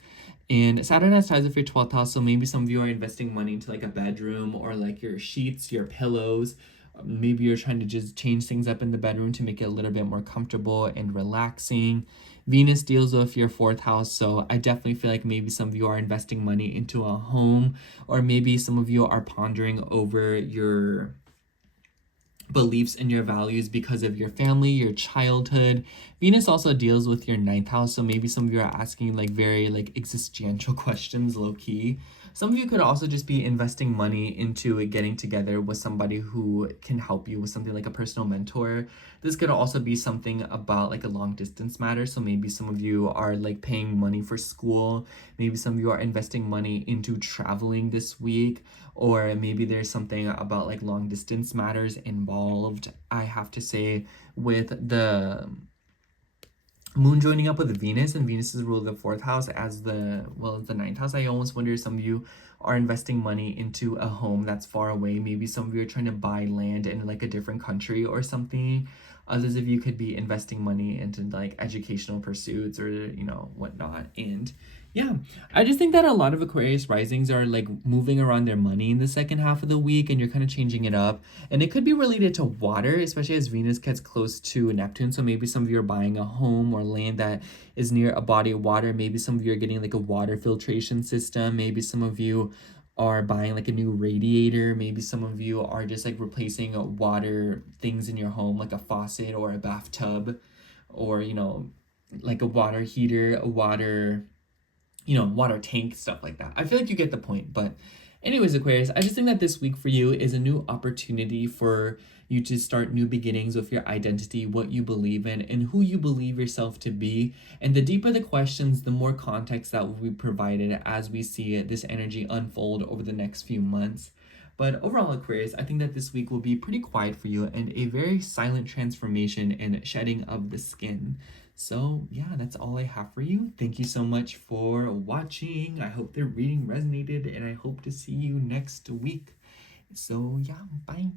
And Saturn has ties with your 12th house. So maybe some of you are investing money into like a bedroom, or like your sheets, your pillows. Maybe you're trying to just change things up in the bedroom to make it a little bit more comfortable and relaxing. Venus deals with your 4th house, so I definitely feel like maybe some of you are investing money into a home, or maybe some of you are pondering over your beliefs and your values because of your family, your childhood. Venus also deals with your 9th house, so maybe some of you are asking like very like existential questions, low key. Some of you could also just be investing money into getting together with somebody who can help you with something like a personal mentor. This could also be something about like a long distance matter. So maybe some of you are like paying money for school. Maybe some of you are investing money into traveling this week, or maybe there's something about like long distance matters involved. I have to say, with the moon joining up with Venus, and Venus is ruled the 4th house as the 9th house, I almost wonder if some of you are investing money into a home that's far away. Maybe some of you are trying to buy land in like a different country or something. Others of you could be investing money into like educational pursuits, or you know, whatnot. And yeah, I just think that a lot of Aquarius risings are like moving around their money in the second half of the week, and you're kind of changing it up. And it could be related to water, especially as Venus gets close to Neptune. So maybe some of you are buying a home or land that is near a body of water. Maybe some of you are getting like a water filtration system. Maybe some of you are buying like a new radiator. Maybe some of you are just like replacing water things in your home, like a faucet or a bathtub, or you know, like a water heater, a water, you know, water tank, stuff like that. I feel like you get the point. But anyways, Aquarius, I just think that this week for you is a new opportunity for you to start new beginnings with your identity, what you believe in, and who you believe yourself to be. And the deeper the questions, the more context that will be provided as we see this energy unfold over the next few months. But overall, Aquarius, I think that this week will be pretty quiet for you, and a very silent transformation and shedding of the skin. So yeah, that's all I have for you. Thank you so much for watching. I hope the reading resonated, and I hope to see you next week. So yeah, bye.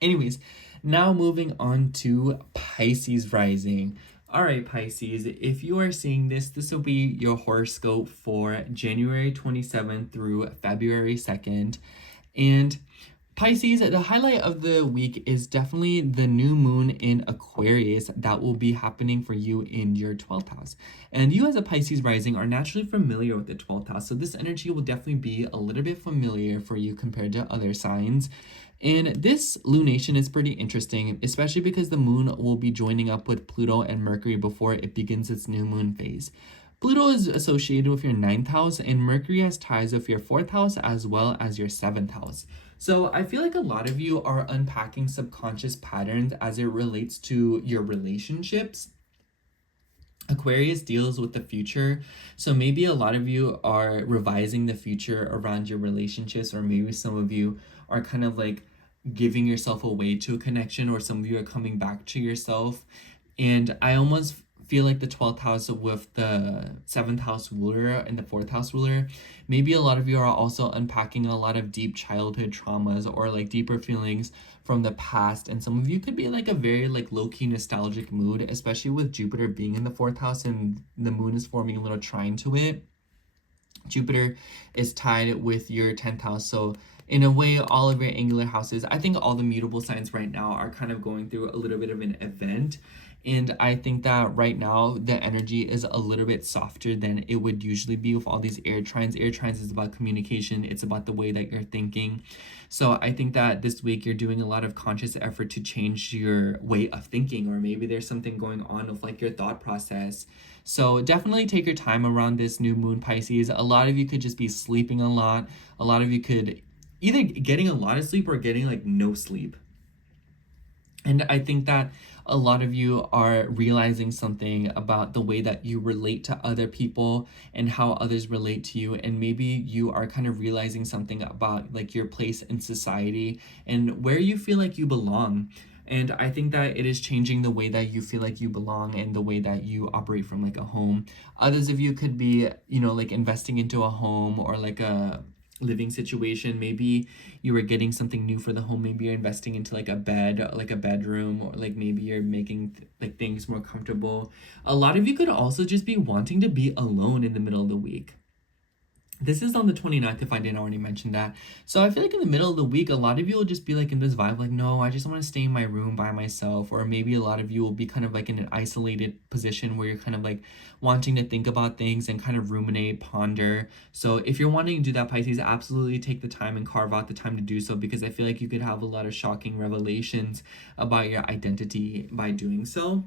Anyways, now moving on to Pisces rising. All right, Pisces, if you are seeing this, this will be your horoscope for January 27th through February 2nd. And Pisces, the highlight of the week is definitely the new moon in Aquarius that will be happening for you in your 12th house. And you as a Pisces rising are naturally familiar with the 12th house. So this energy will definitely be a little bit familiar for you compared to other signs. And this lunation is pretty interesting, especially because the moon will be joining up with Pluto and Mercury before it begins its new moon phase. Pluto is associated with your 9th house, and Mercury has ties with your 4th house as well as your 7th house. So I feel like a lot of you are unpacking subconscious patterns as it relates to your relationships. Aquarius deals with the future, so maybe a lot of you are revising the future around your relationships, or maybe some of you are kind of like giving yourself away to a connection, or some of you are coming back to yourself. And I almost feel like the 12th house with the 7th house ruler and the 4th house ruler, maybe a lot of you are also unpacking a lot of deep childhood traumas or like deeper feelings from the past. And some of you could be like a very like low-key nostalgic mood, especially with Jupiter being in the 4th house and the moon is forming a little trine to it. Jupiter is tied with your 10th house, so in a way, all of your angular houses, I think all the mutable signs right now are kind of going through a little bit of an event. And I think that right now, the energy is a little bit softer than it would usually be with all these air trines. Air trines is about communication. It's about the way that you're thinking. So I think that this week you're doing a lot of conscious effort to change your way of thinking, or maybe there's something going on with like your thought process. So definitely take your time around this new moon, Pisces. A lot of you could just be sleeping a lot. A lot of you could either getting a lot of sleep or getting like no sleep. And I think that a lot of you are realizing something about the way that you relate to other people and how others relate to you. And maybe you are kind of realizing something about like your place in society and where you feel like you belong. And I think that it is changing the way that you feel like you belong and the way that you operate from like a home. Others of you could be, you know, like investing into a home or like a living situation. Maybe you were getting something new for the home. Maybe you're investing into like a bed, like a bedroom, or like maybe you're making like things more comfortable. A lot of you could also just be wanting to be alone in the middle of the week. This is on the 29th, if I didn't already mention that. So I feel like in the middle of the week, a lot of you will just be like in this vibe, like, no, I just want to stay in my room by myself. Or maybe a lot of you will be kind of like in an isolated position where you're kind of like wanting to think about things and kind of ruminate, ponder. So if you're wanting to do that, Pisces, absolutely take the time and carve out the time to do so, because I feel like you could have a lot of shocking revelations about your identity by doing so,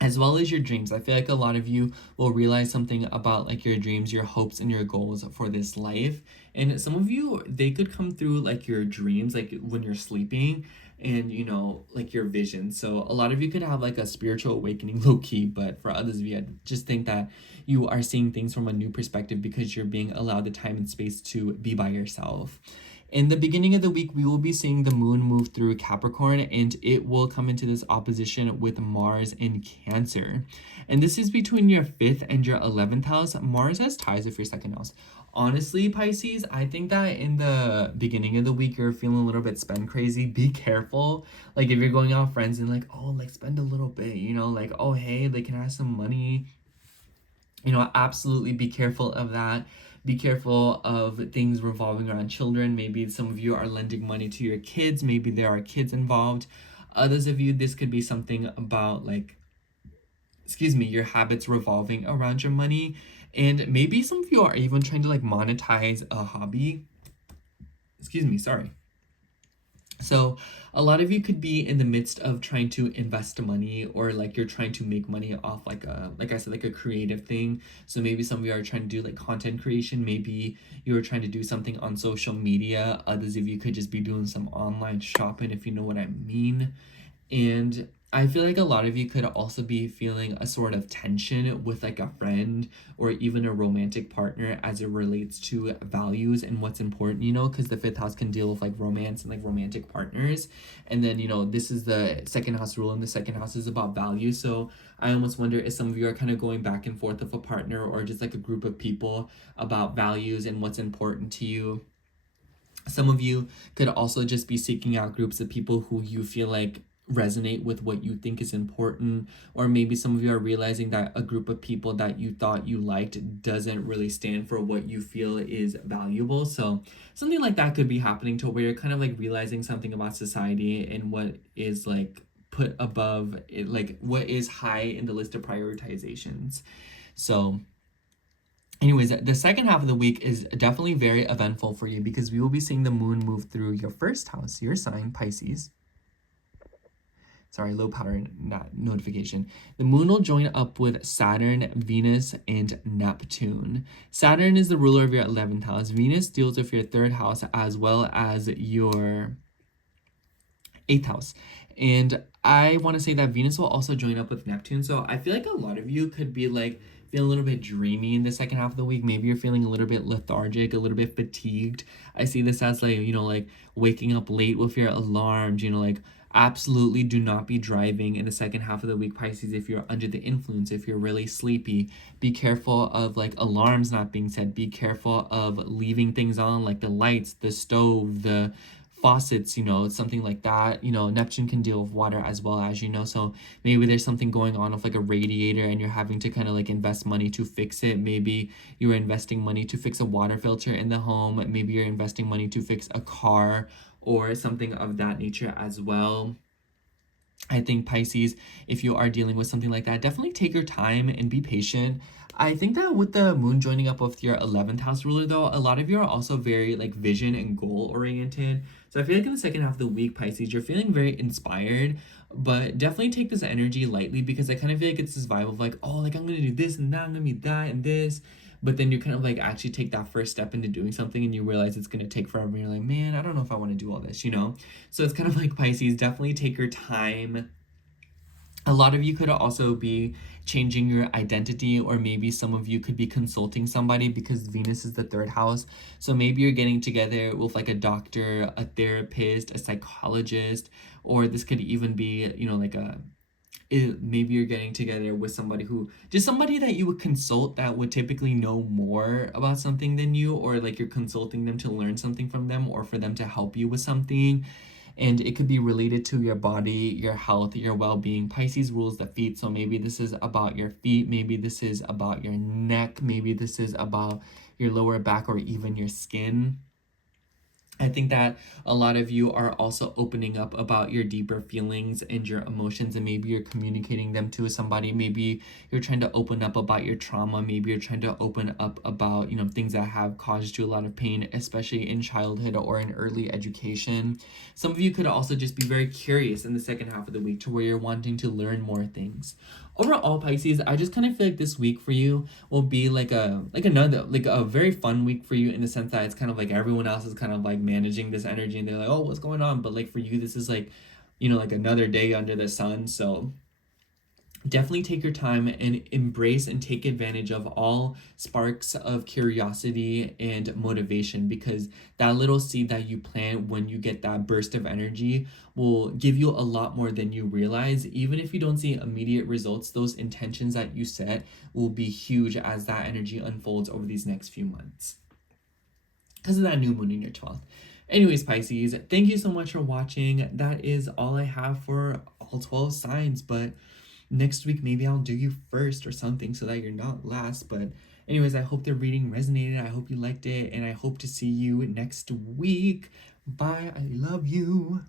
as well as your dreams. I feel like a lot of you will realize something about like your dreams, your hopes, and your goals for this life. And some of you, they could come through like your dreams, like when you're sleeping, and you know, like your vision. So a lot of you could have like a spiritual awakening low key, but for others of you, I just think that you are seeing things from a new perspective because you're being allowed the time and space to be by yourself. In the beginning of the week, we will be seeing the moon move through Capricorn, and it will come into this opposition with Mars in Cancer. And this is between your 5th and your 11th house. Mars has ties with your 2nd house. Honestly, Pisces, I think that in the beginning of the week, you're feeling a little bit spend crazy. Be careful. Like if you're going out with friends and like, oh, like spend a little bit, you know, like, oh, hey, they can have some money. You know, absolutely be careful of that. Be careful of things revolving around children. Maybe some of you are lending money to your kids. Maybe there are kids involved. Others of you, this could be something about like, your habits revolving around your money. And maybe some of you are even trying to like monetize a hobby. Sorry. So a lot of you could be in the midst of trying to invest money, or like you're trying to make money off like I said, like a creative thing. So maybe some of you are trying to do like content creation. Maybe you were trying to do something on social media. Others of you could just be doing some online shopping, if you know what I mean. And I feel like a lot of you could also be feeling a sort of tension with like a friend or even a romantic partner as it relates to values and what's important, you know, because the 5th house can deal with like romance and like romantic partners. And then, you know, this is the 2nd house rule, and the 2nd house is about values. So I almost wonder if some of you are kind of going back and forth with a partner or just like a group of people about values and what's important to you. Some of you could also just be seeking out groups of people who you feel like resonate with what you think is important, or maybe some of you are realizing that a group of people that you thought you liked doesn't really stand for what you feel is valuable. So something like that could be happening, to where you're kind of like realizing something about society and what is like put above it, like what is high in the list of prioritizations. So anyways, the second half of the week is definitely very eventful for you, because we will be seeing the moon move through your first house, your sign, Pisces. Sorry, low power notification. The moon will join up with Saturn, Venus, and Neptune. Saturn is the ruler of your 11th house. Venus deals with your 3rd house as well as your 8th house. And I want to say that Venus will also join up with Neptune. So I feel like a lot of you could be like feeling a little bit dreamy in the second half of the week. Maybe you're feeling a little bit lethargic, a little bit fatigued. I see this as like, like waking up late with your alarms, like absolutely do not be driving in the second half of the week, Pisces, if you're under the influence, if you're really sleepy. Be careful of like alarms not being set. Be careful of leaving things on, like the lights, the stove, the faucets, something like that. Neptune can deal with water as well, as so maybe there's something going on with like a radiator and you're having to kind of like invest money to fix it. Maybe you're investing money to fix a water filter in the home. Maybe you're investing money to fix a car or something of that nature as well. I think, Pisces, if you are dealing with something like that, definitely take your time and be patient. I think that with the moon joining up with your 11th house ruler, though, a lot of you are also very like vision and goal oriented. So I feel like in the second half of the week, Pisces, you're feeling very inspired, but definitely take this energy lightly, because I kind of feel like it's this vibe of like, oh, like I'm going to do this and that, I'm going to be that and this. But then you kind of like actually take that first step into doing something and you realize it's going to take forever. And you're like, man, I don't know if I want to do all this, So it's kind of like, Pisces, definitely take your time. A lot of you could also be changing your identity, or maybe some of you could be consulting somebody, because Venus is the 3rd house. So maybe you're getting together with like a doctor, a therapist, a psychologist, or this could even be, like maybe you're getting together with somebody that you would consult, that would typically know more about something than you, or like you're consulting them to learn something from them, or for them to help you with something. And it could be related to your body, your health, your well-being. Pisces rules the feet, so maybe this is about your feet, maybe this is about your neck, maybe this is about your lower back, or even your skin. I think that a lot of you are also opening up about your deeper feelings and your emotions, and maybe you're communicating them to somebody. Maybe you're trying to open up about your trauma. Maybe you're trying to open up about, things that have caused you a lot of pain, especially in childhood or in early education. Some of you could also just be very curious in the second half of the week, to where you're wanting to learn more things. Overall, Pisces, I just kind of feel like this week for you will be like a very fun week for you, in the sense that it's kind of like everyone else is kind of like managing this energy and they're like, oh, what's going on? But like for you, this is like, like another day under the sun. So definitely take your time and embrace and take advantage of all sparks of curiosity and motivation, because that little seed that you plant when you get that burst of energy will give you a lot more than you realize. Even if you don't see immediate results, those intentions that you set will be huge as that energy unfolds over these next few months, because of that new moon in your 12th. Anyways, Pisces, thank you so much for watching. That is all I have for all 12 signs, but next week maybe I'll do you first or something, so that you're not last. But anyways, I hope the reading resonated. I hope you liked it, and I hope to see you next week. Bye. I love you.